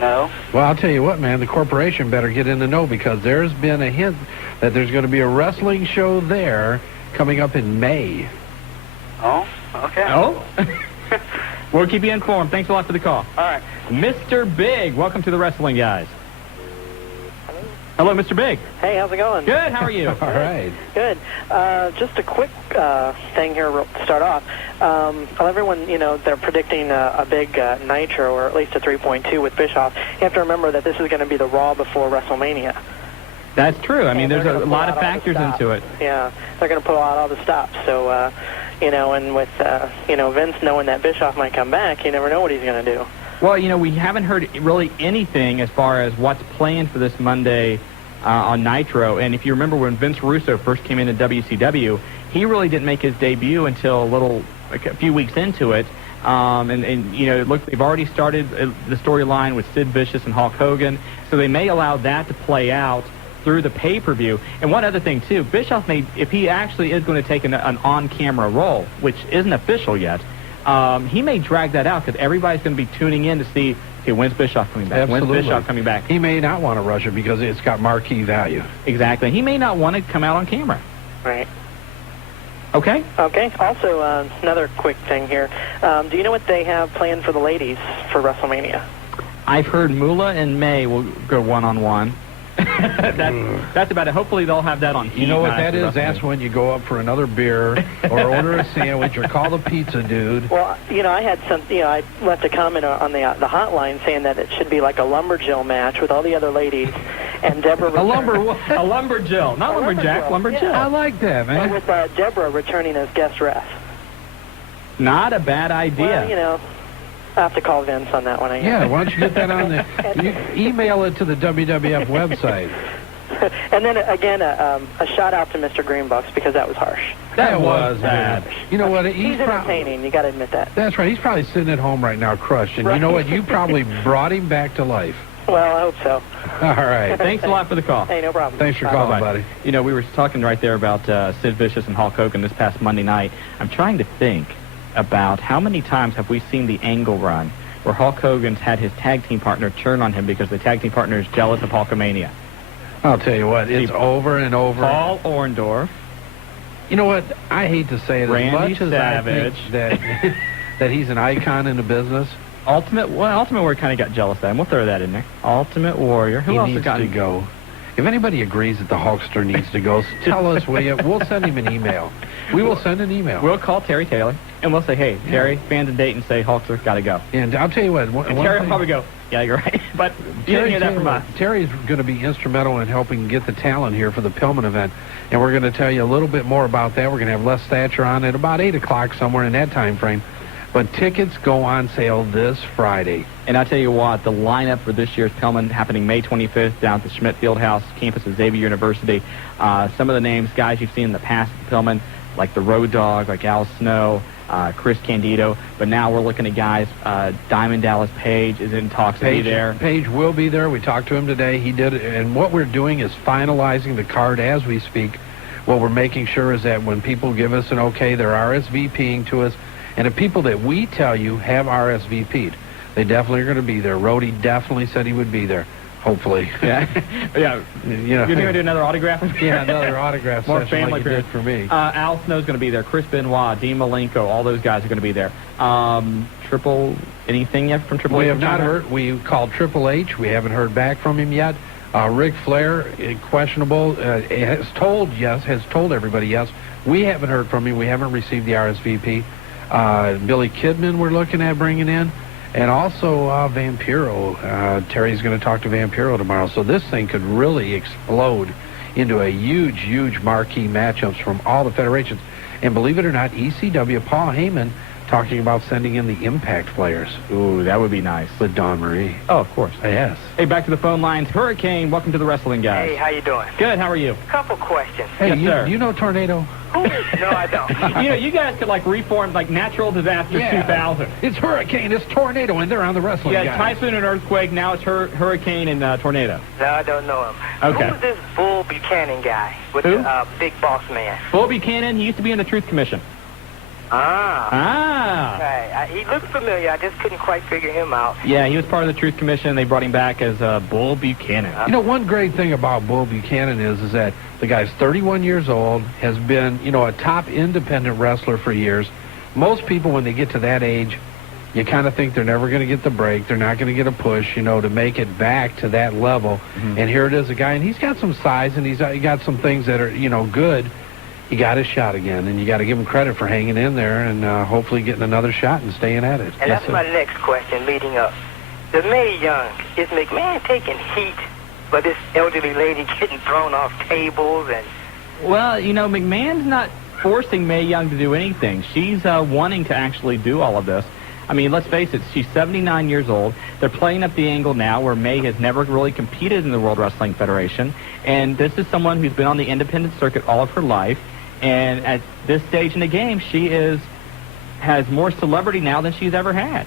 No. Well, I'll tell you what, man, the corporation better get in the know, because there's been a hint that there's going to be a wrestling show there coming up in May. Oh, okay. Oh? We'll keep you informed. Thanks a lot for the call. All right. Mr. Big, welcome to the Wrestling Guys. Hello, Mr. Big. Hey, how's it going? Good, how are you? All right. Good. Just a quick thing here to start off. Everyone, they're predicting a big Nitro, or at least a 3.2 with Bischoff. You have to remember that this is going to be the Raw before WrestleMania. That's true. I mean, there's a lot of factors into it. Yeah, they're going to pull out all the stops. So, and with, Vince knowing that Bischoff might come back, you never know what he's going to do. Well, we haven't heard really anything as far as what's planned for this Monday on Nitro. And if you remember when Vince Russo first came into WCW, he really didn't make his debut until a few weeks into it. Look, they've already started the storyline with Sid Vicious and Hulk Hogan, so they may allow that to play out through the pay-per-view. And one other thing, too, Bischoff may, if he actually is going to take an on-camera role, which isn't official yet, he may drag that out because everybody's going to be tuning in to see, okay, when's Bischoff coming back? Absolutely. When's Bischoff coming back? He may not want to rush it because it's got marquee value. Exactly. He may not want to come out on camera. Right. Okay. Okay. Also, another quick thing here. Do you know what they have planned for the ladies for WrestleMania? I've heard Moolah and May will go one-on-one. That's about it. Hopefully they'll have that on TV. You know what that is? That's when you go up for another beer or order a sandwich or call the pizza dude. Well, I had some, I left a comment on the hotline saying that it should be like a lumberjill match with all the other ladies and Deborah. A lumberjill, not lumberjack, lumberjill. Yeah. I like that, man. With Deborah returning as guest ref. Not a bad idea. Well, I have to call Vince on that one. Yeah, why don't you get that on there? You email it to the WWF website. And then, again, a shout-out to Mr. Greenbucks, because that was harsh. That was bad. You know what? He's entertaining. You got to admit that. That's right. He's probably sitting at home right now crushed. And you know what? You probably brought him back to life. Well, I hope so. All right. Thanks a lot for the call. Hey, no problem. Thanks for calling, buddy. You know, we were talking right there about Sid Vicious and Hulk Hogan this past Monday night. I'm trying to think about how many times have we seen the angle run where Hulk Hogan's had his tag team partner turn on him because the tag team partner is jealous of Hulkamania. I'll tell you what, it's over and over. Paul Orndorff. You know what? I hate to say it, Randy as much Savage. as I think that he's an icon in the business. Ultimate Warrior kind of got jealous of him. We'll throw that in there. Ultimate Warrior. Who else needs has to go? If anybody agrees that the Hulkster needs to go, tell us, will you? We'll send him an email. We will send an email. We'll call Terry Taylor, and we'll say, hey, Terry, fans of Dayton say Hulkster got to go. And I'll tell you what. And Terry will probably go, yeah, you're right. But you didn't hear that from us. Terry's going to be instrumental in helping get the talent here for the Pillman event. And we're going to tell you a little bit more about that. We're going to have Les Thatcher on at about 8 o'clock, somewhere in that time frame. But tickets go on sale this Friday. And I'll tell you what, the lineup for this year's Pillman happening May 25th down at the Schmidt Fieldhouse campus of Xavier University. Some of the names, guys you've seen in the past at Pillman, like the Road Dogg, like Al Snow, Chris Candido. But now we're looking at guys, Diamond Dallas Page is in talks to be there. Page will be there. We talked to him today. He did. And what we're doing is finalizing the card as we speak. What we're making sure is that when people give us an okay, they're RSVPing to us. And the people that we tell you have RSVP'd, they definitely are going to be there. Rhodey definitely said he would be there, hopefully. Yeah. Yeah. You're going to do another autograph? Yeah, another autograph More session family like you did for me. Al Snow's going to be there. Chris Benoit, Dean Malenko, all those guys are going to be there. Anything yet from Triple H? We have not heard. We called Triple H. We haven't heard back from him yet. Ric Flair, questionable, has told everybody yes. We haven't heard from him. We haven't received the RSVP. Billy Kidman we're looking at bringing in, and also Vampiro. Terry's going to talk to Vampiro tomorrow, so this thing could really explode into a huge marquee matchups from all the federations. And believe it or not, ECW, Paul Heyman talking about sending in the Impact players. Ooh, that would be nice. With Dawn Marie. Oh, of course. Yes. Hey, back to the phone lines. Hurricane, welcome to the Wrestling Guys. Hey, how you doing? Good, how are you? Couple questions. Hey, yes, sir. You know Tornado? No, I don't. You guys could reform Natural Disaster 2000. It's Hurricane, it's Tornado, and they're on the Wrestling Guys. Yeah, Typhoon and Earthquake, now it's Hurricane and Tornado. No, I don't know him. Okay. Who is this Bull Buchanan guy with Who? the big boss man? Bull Buchanan, he used to be in the Truth Commission. Okay. He looked familiar. I just couldn't quite figure him out. Yeah, he was part of the Truth Commission. They brought him back as Bull Buchanan. You know, one great thing about Bull Buchanan is that the guy's 31 years old, has been, a top independent wrestler for years. Most people, when they get to that age, you kind of think they're never going to get the break. They're not going to get a push, to make it back to that level. Mm-hmm. And here it is, a guy, and he's got some size, and he got some things that are, good. He got his shot again, and you got to give him credit for hanging in there and hopefully getting another shot and staying at it. And that's my next question leading up. The Mae Young, is McMahon taking heat for this elderly lady getting thrown off tables? And well, McMahon's not forcing Mae Young to do anything. She's wanting to actually do all of this. I mean, let's face it, she's 79 years old. They're playing up the angle now where Mae has never really competed in the World Wrestling Federation. And this is someone who's been on the independent circuit all of her life. And at this stage in the game, she has more celebrity now than she's ever had.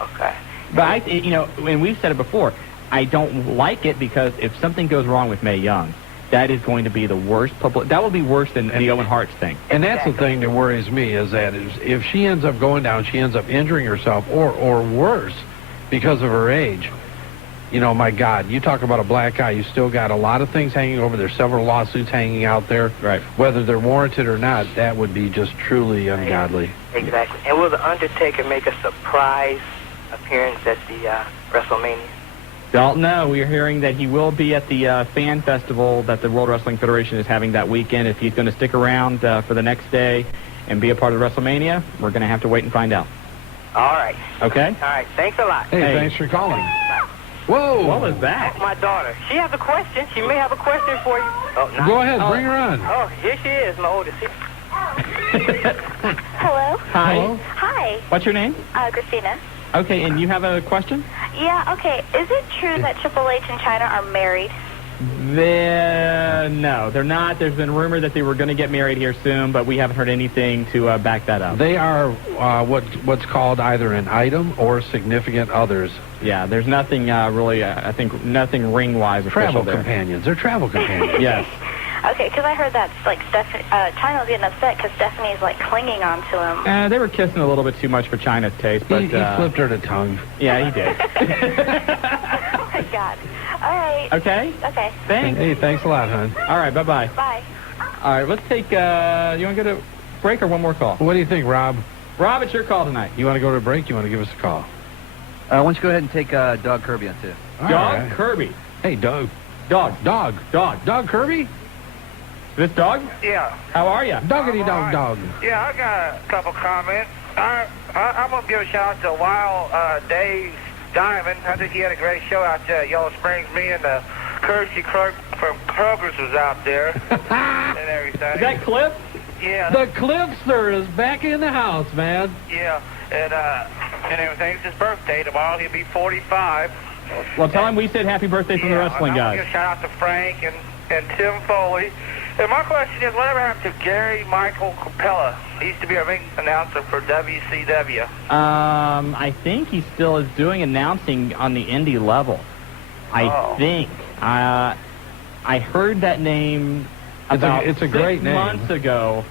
Okay. But and we've said it before, I don't like it because if something goes wrong with Mae Young, that is going to be the worst public. That will be worse than the Owen Hart's thing. And that's the thing that worries me is that if she ends up going down, she ends up injuring herself or worse because of her age. You know, my God, you talk about a black eye, you still got a lot of things hanging over. There's several lawsuits hanging out there. Right. Whether they're warranted or not, that would be just truly ungodly. Exactly. And will The Undertaker make a surprise appearance at the WrestleMania? Don't know. We're hearing that he will be at the fan festival that the World Wrestling Federation is having that weekend. If he's going to stick around for the next day and be a part of WrestleMania, we're going to have to wait and find out. All right. Okay? All right. Thanks a lot. Hey, thanks for calling. Whoa! What was that? That's my daughter. She has a question. She may have a question for you. Oh, no. Go ahead. Bring her on. Oh, here she is, my oldest. Hello. Hi. Hello. Hi. What's your name? Christina. Okay, and you have a question? Yeah, okay. Is it true that Triple H and Chyna are married? No, they're not. There's been rumor that they were going to get married here soon, but we haven't heard anything to back that up. They are what's called either an item or significant others. Yeah, there's nothing really, I think, nothing ring-wise Travel official there. companions. They're travel companions. Yes. Okay, because I heard that's like Chyna's getting upset because Stephanie's like clinging on to him. They were kissing a little bit too much for Chyna's taste, but He flipped her the tongue. Yeah, he did. Oh my God. All right. Okay. Okay. Thanks. Hey, thanks a lot, hon. All right, bye-bye. Bye. All right, let's take, you want to go to break or one more call? What do you think, Rob? Rob, it's your call tonight. You want to go to break? You want to give us a call? Why don't you go ahead and take Doug Kirby on, too? Dog Kirby. Hey, Doug. Dog. Dog Kirby? This dog? Yeah. How are you? Doggity dog. Yeah, I got a couple comments. I'm going to give a shout out to Wild Dave Diamond. I think he had a great show out there at Yellow Springs. Me and the courtesy clerk from Kroger's was out there and everything. Is that Cliff? Yeah. The Cliffster is back in the house, man. Yeah, and everything. It's his birthday tomorrow. He'll be 45. Well, tell him we said happy birthday from the wrestling I'm guys. going to give a shout out to Frank and Tim Foley. And my question is, whatever happened to Gary Michael Capella? He used to be a ring announcer for WCW. I think he still is doing announcing on the indie level. I think. I heard that name about it's a great 6 name. months ago,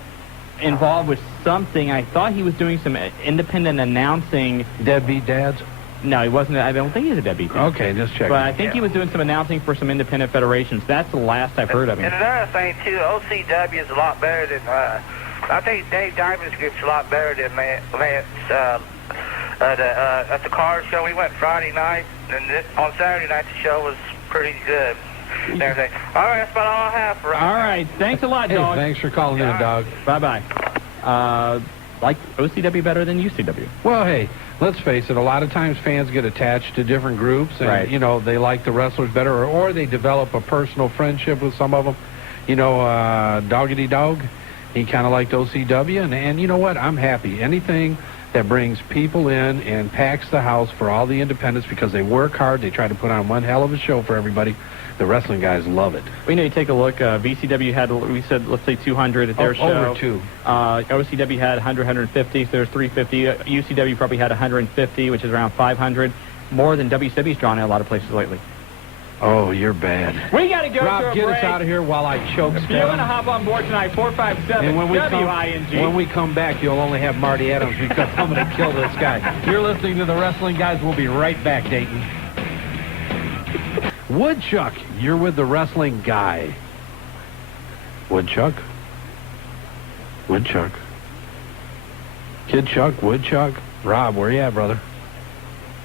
involved with something. I thought he was doing some independent announcing. Deadbeat dads? No, he wasn't. I don't think he's a deadbeat dad. Okay, just checking. But I think he was doing some announcing for some independent federations. That's the last I've heard of him. And another thing, too, OCW is a lot better than, I think Dave Diamond's group's a lot better than Lance at the car show. We went Friday night, and on Saturday night the show was pretty good. And everything. All right, that's about all I have for right All right, thanks a lot, Hey, dog. thanks for calling in, dog. Bye-bye. Like OCW better than UCW? Well, hey, let's face it, a lot of times fans get attached to different groups, and, Right. you know, they like the wrestlers better, or they develop a personal friendship with some of them. You know, Doggity Dog, he kind of liked OCW, and you know what? I'm happy. Anything that brings people in and packs the house for all the independents because they work hard, they try to put on one hell of a show for everybody. The wrestling guys love it. We need to take a look. VCW had, we said, let's say 200 at their show. Over 2. OCW had 100, 150, so there's 350. UCW probably had 150, which is around 500. More than WCW's drawn in a lot of places lately. Oh, you're bad. We got to go Rob, to a get break. us out of here while I choke If you want to hop on board tonight, 457 And when we WING. come back, you'll only have Marty Adams because I'm going to kill this guy. You're listening to the Wrestling Guys. We'll be right back, Dayton. Woodchuck, you're with the Wrestling Guy. Woodchuck? Woodchuck. Kid Chuck, Woodchuck. Rob, where you at, brother?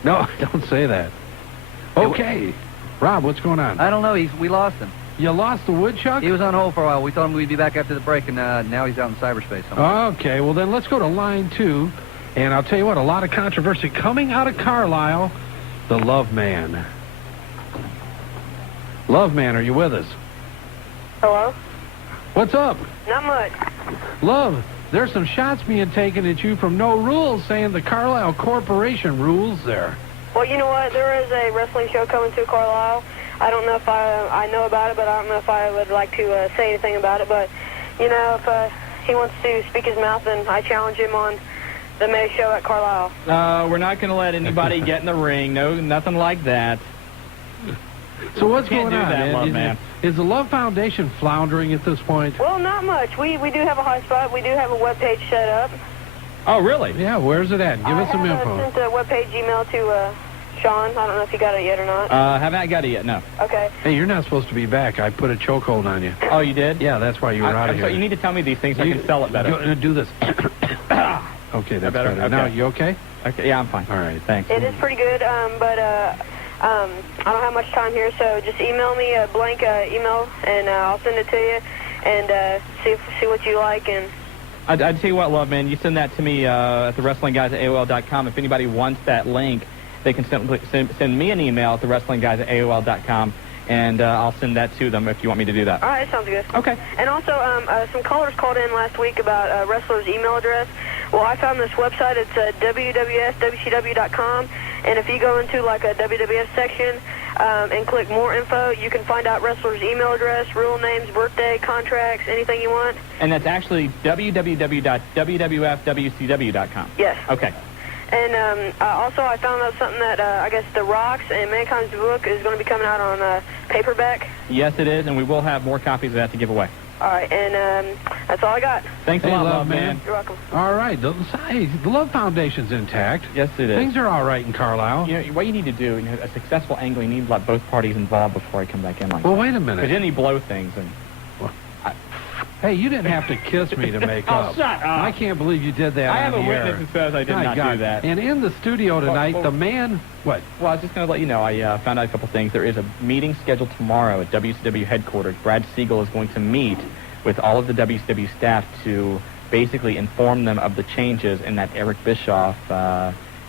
No, don't say that. Okay. Rob, what's going on? I don't know. We lost him. You lost the Woodchuck? He was on hold for a while. We thought we'd be back after the break, and now he's out in cyberspace somewhere. Okay, well then let's go to line 2. And I'll tell you what, a lot of controversy coming out of Carlisle. The Love Man. Love Man, are you with us? Hello? What's up? Not much. Love, there's some shots being taken at you from No Rules saying the Carlisle Corporation rules there. Well, you know what? There is a wrestling show coming to Carlisle. I don't know if I know about it, but I don't know if I would like to say anything about it. But, you know, if he wants to speak his mouth, then I challenge him on the May show at Carlisle. We're not going to let anybody get in the ring. No, nothing like that. So what's Can't going do on, that, Love Man. Is the Love Foundation floundering at this point? Well, not much. We do have a high spot. We do have a webpage set up. Oh, really? Yeah, where's it at? Give us some info. I sent a webpage email to Shawn. I don't know if you got it yet or not. Haven't got it yet, no. Okay. Hey, you're not supposed to be back. I put a chokehold on you. Oh, you did? Yeah, that's why you were out of here. So you need to tell me these things so I can sell it better. Do this. Okay, that's better. Okay. Now, you okay? Okay, yeah, I'm fine. All right, thanks. It is pretty good, but I don't have much time here, so just email me a blank email, and I'll send it to you, and see what you like. And I'd tell you what, Love Man, you send that to me at the WrestlingGuys@AOL.com. If anybody wants that link, they can send me an email at the WrestlingGuys@AOL.com, and I'll send that to them if you want me to do that. All right, sounds good. Okay. And also, some callers called in last week about wrestlers' email address. Well, I found this website. It's www.WCW.com, and if you go into like a WWF section and click more info, you can find out wrestlers' email address, real names, birthday, contracts, anything you want. And that's actually www.WWFWCW.com. Yes. Okay. And also, I found out something that I guess The Rock's and Mankind's book is going to be coming out on paperback. Yes, it is, and we will have more copies of that to give away. All right, and that's all I got. Thanks a lot, Love Man. You're welcome. All right. The Love Foundation's intact. Yes, it is. Things are all right in Carlisle. You know, what you need to do, a successful angle, you need to let both parties involved before I come back in like Well, that. wait a minute. Because then you blow things. And Hey, you didn't have to kiss me to make Oh, up. shut up. I can't believe you did that I have on a the witness air. that says I did My not God. do that. And in the studio tonight, Well, the man... What? Well, I was just going to let you know, I found out a couple things. There is a meeting scheduled tomorrow at WCW headquarters. Brad Siegel is going to meet with all of the WCW staff to basically inform them of the changes and that Eric Bischoff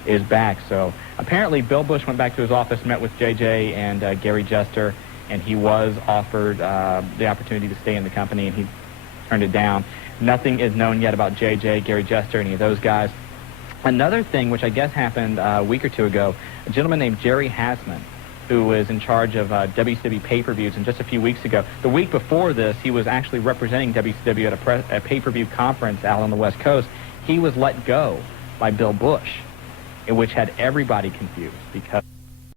is back. So apparently Bill Bush went back to his office, met with JJ and Gary Jester, and he was offered the opportunity to stay in the company, and he turned it down. Nothing is known yet about JJ, Gary Jester, any of those guys. Another thing, which I guess happened a week or two ago, a gentleman named Jerry Hasman, who was in charge of WCW pay-per-views, and just a few weeks ago, the week before this, he was actually representing WCW at a pay-per-view conference out on the West Coast. He was let go by Bill Bush, which had everybody confused because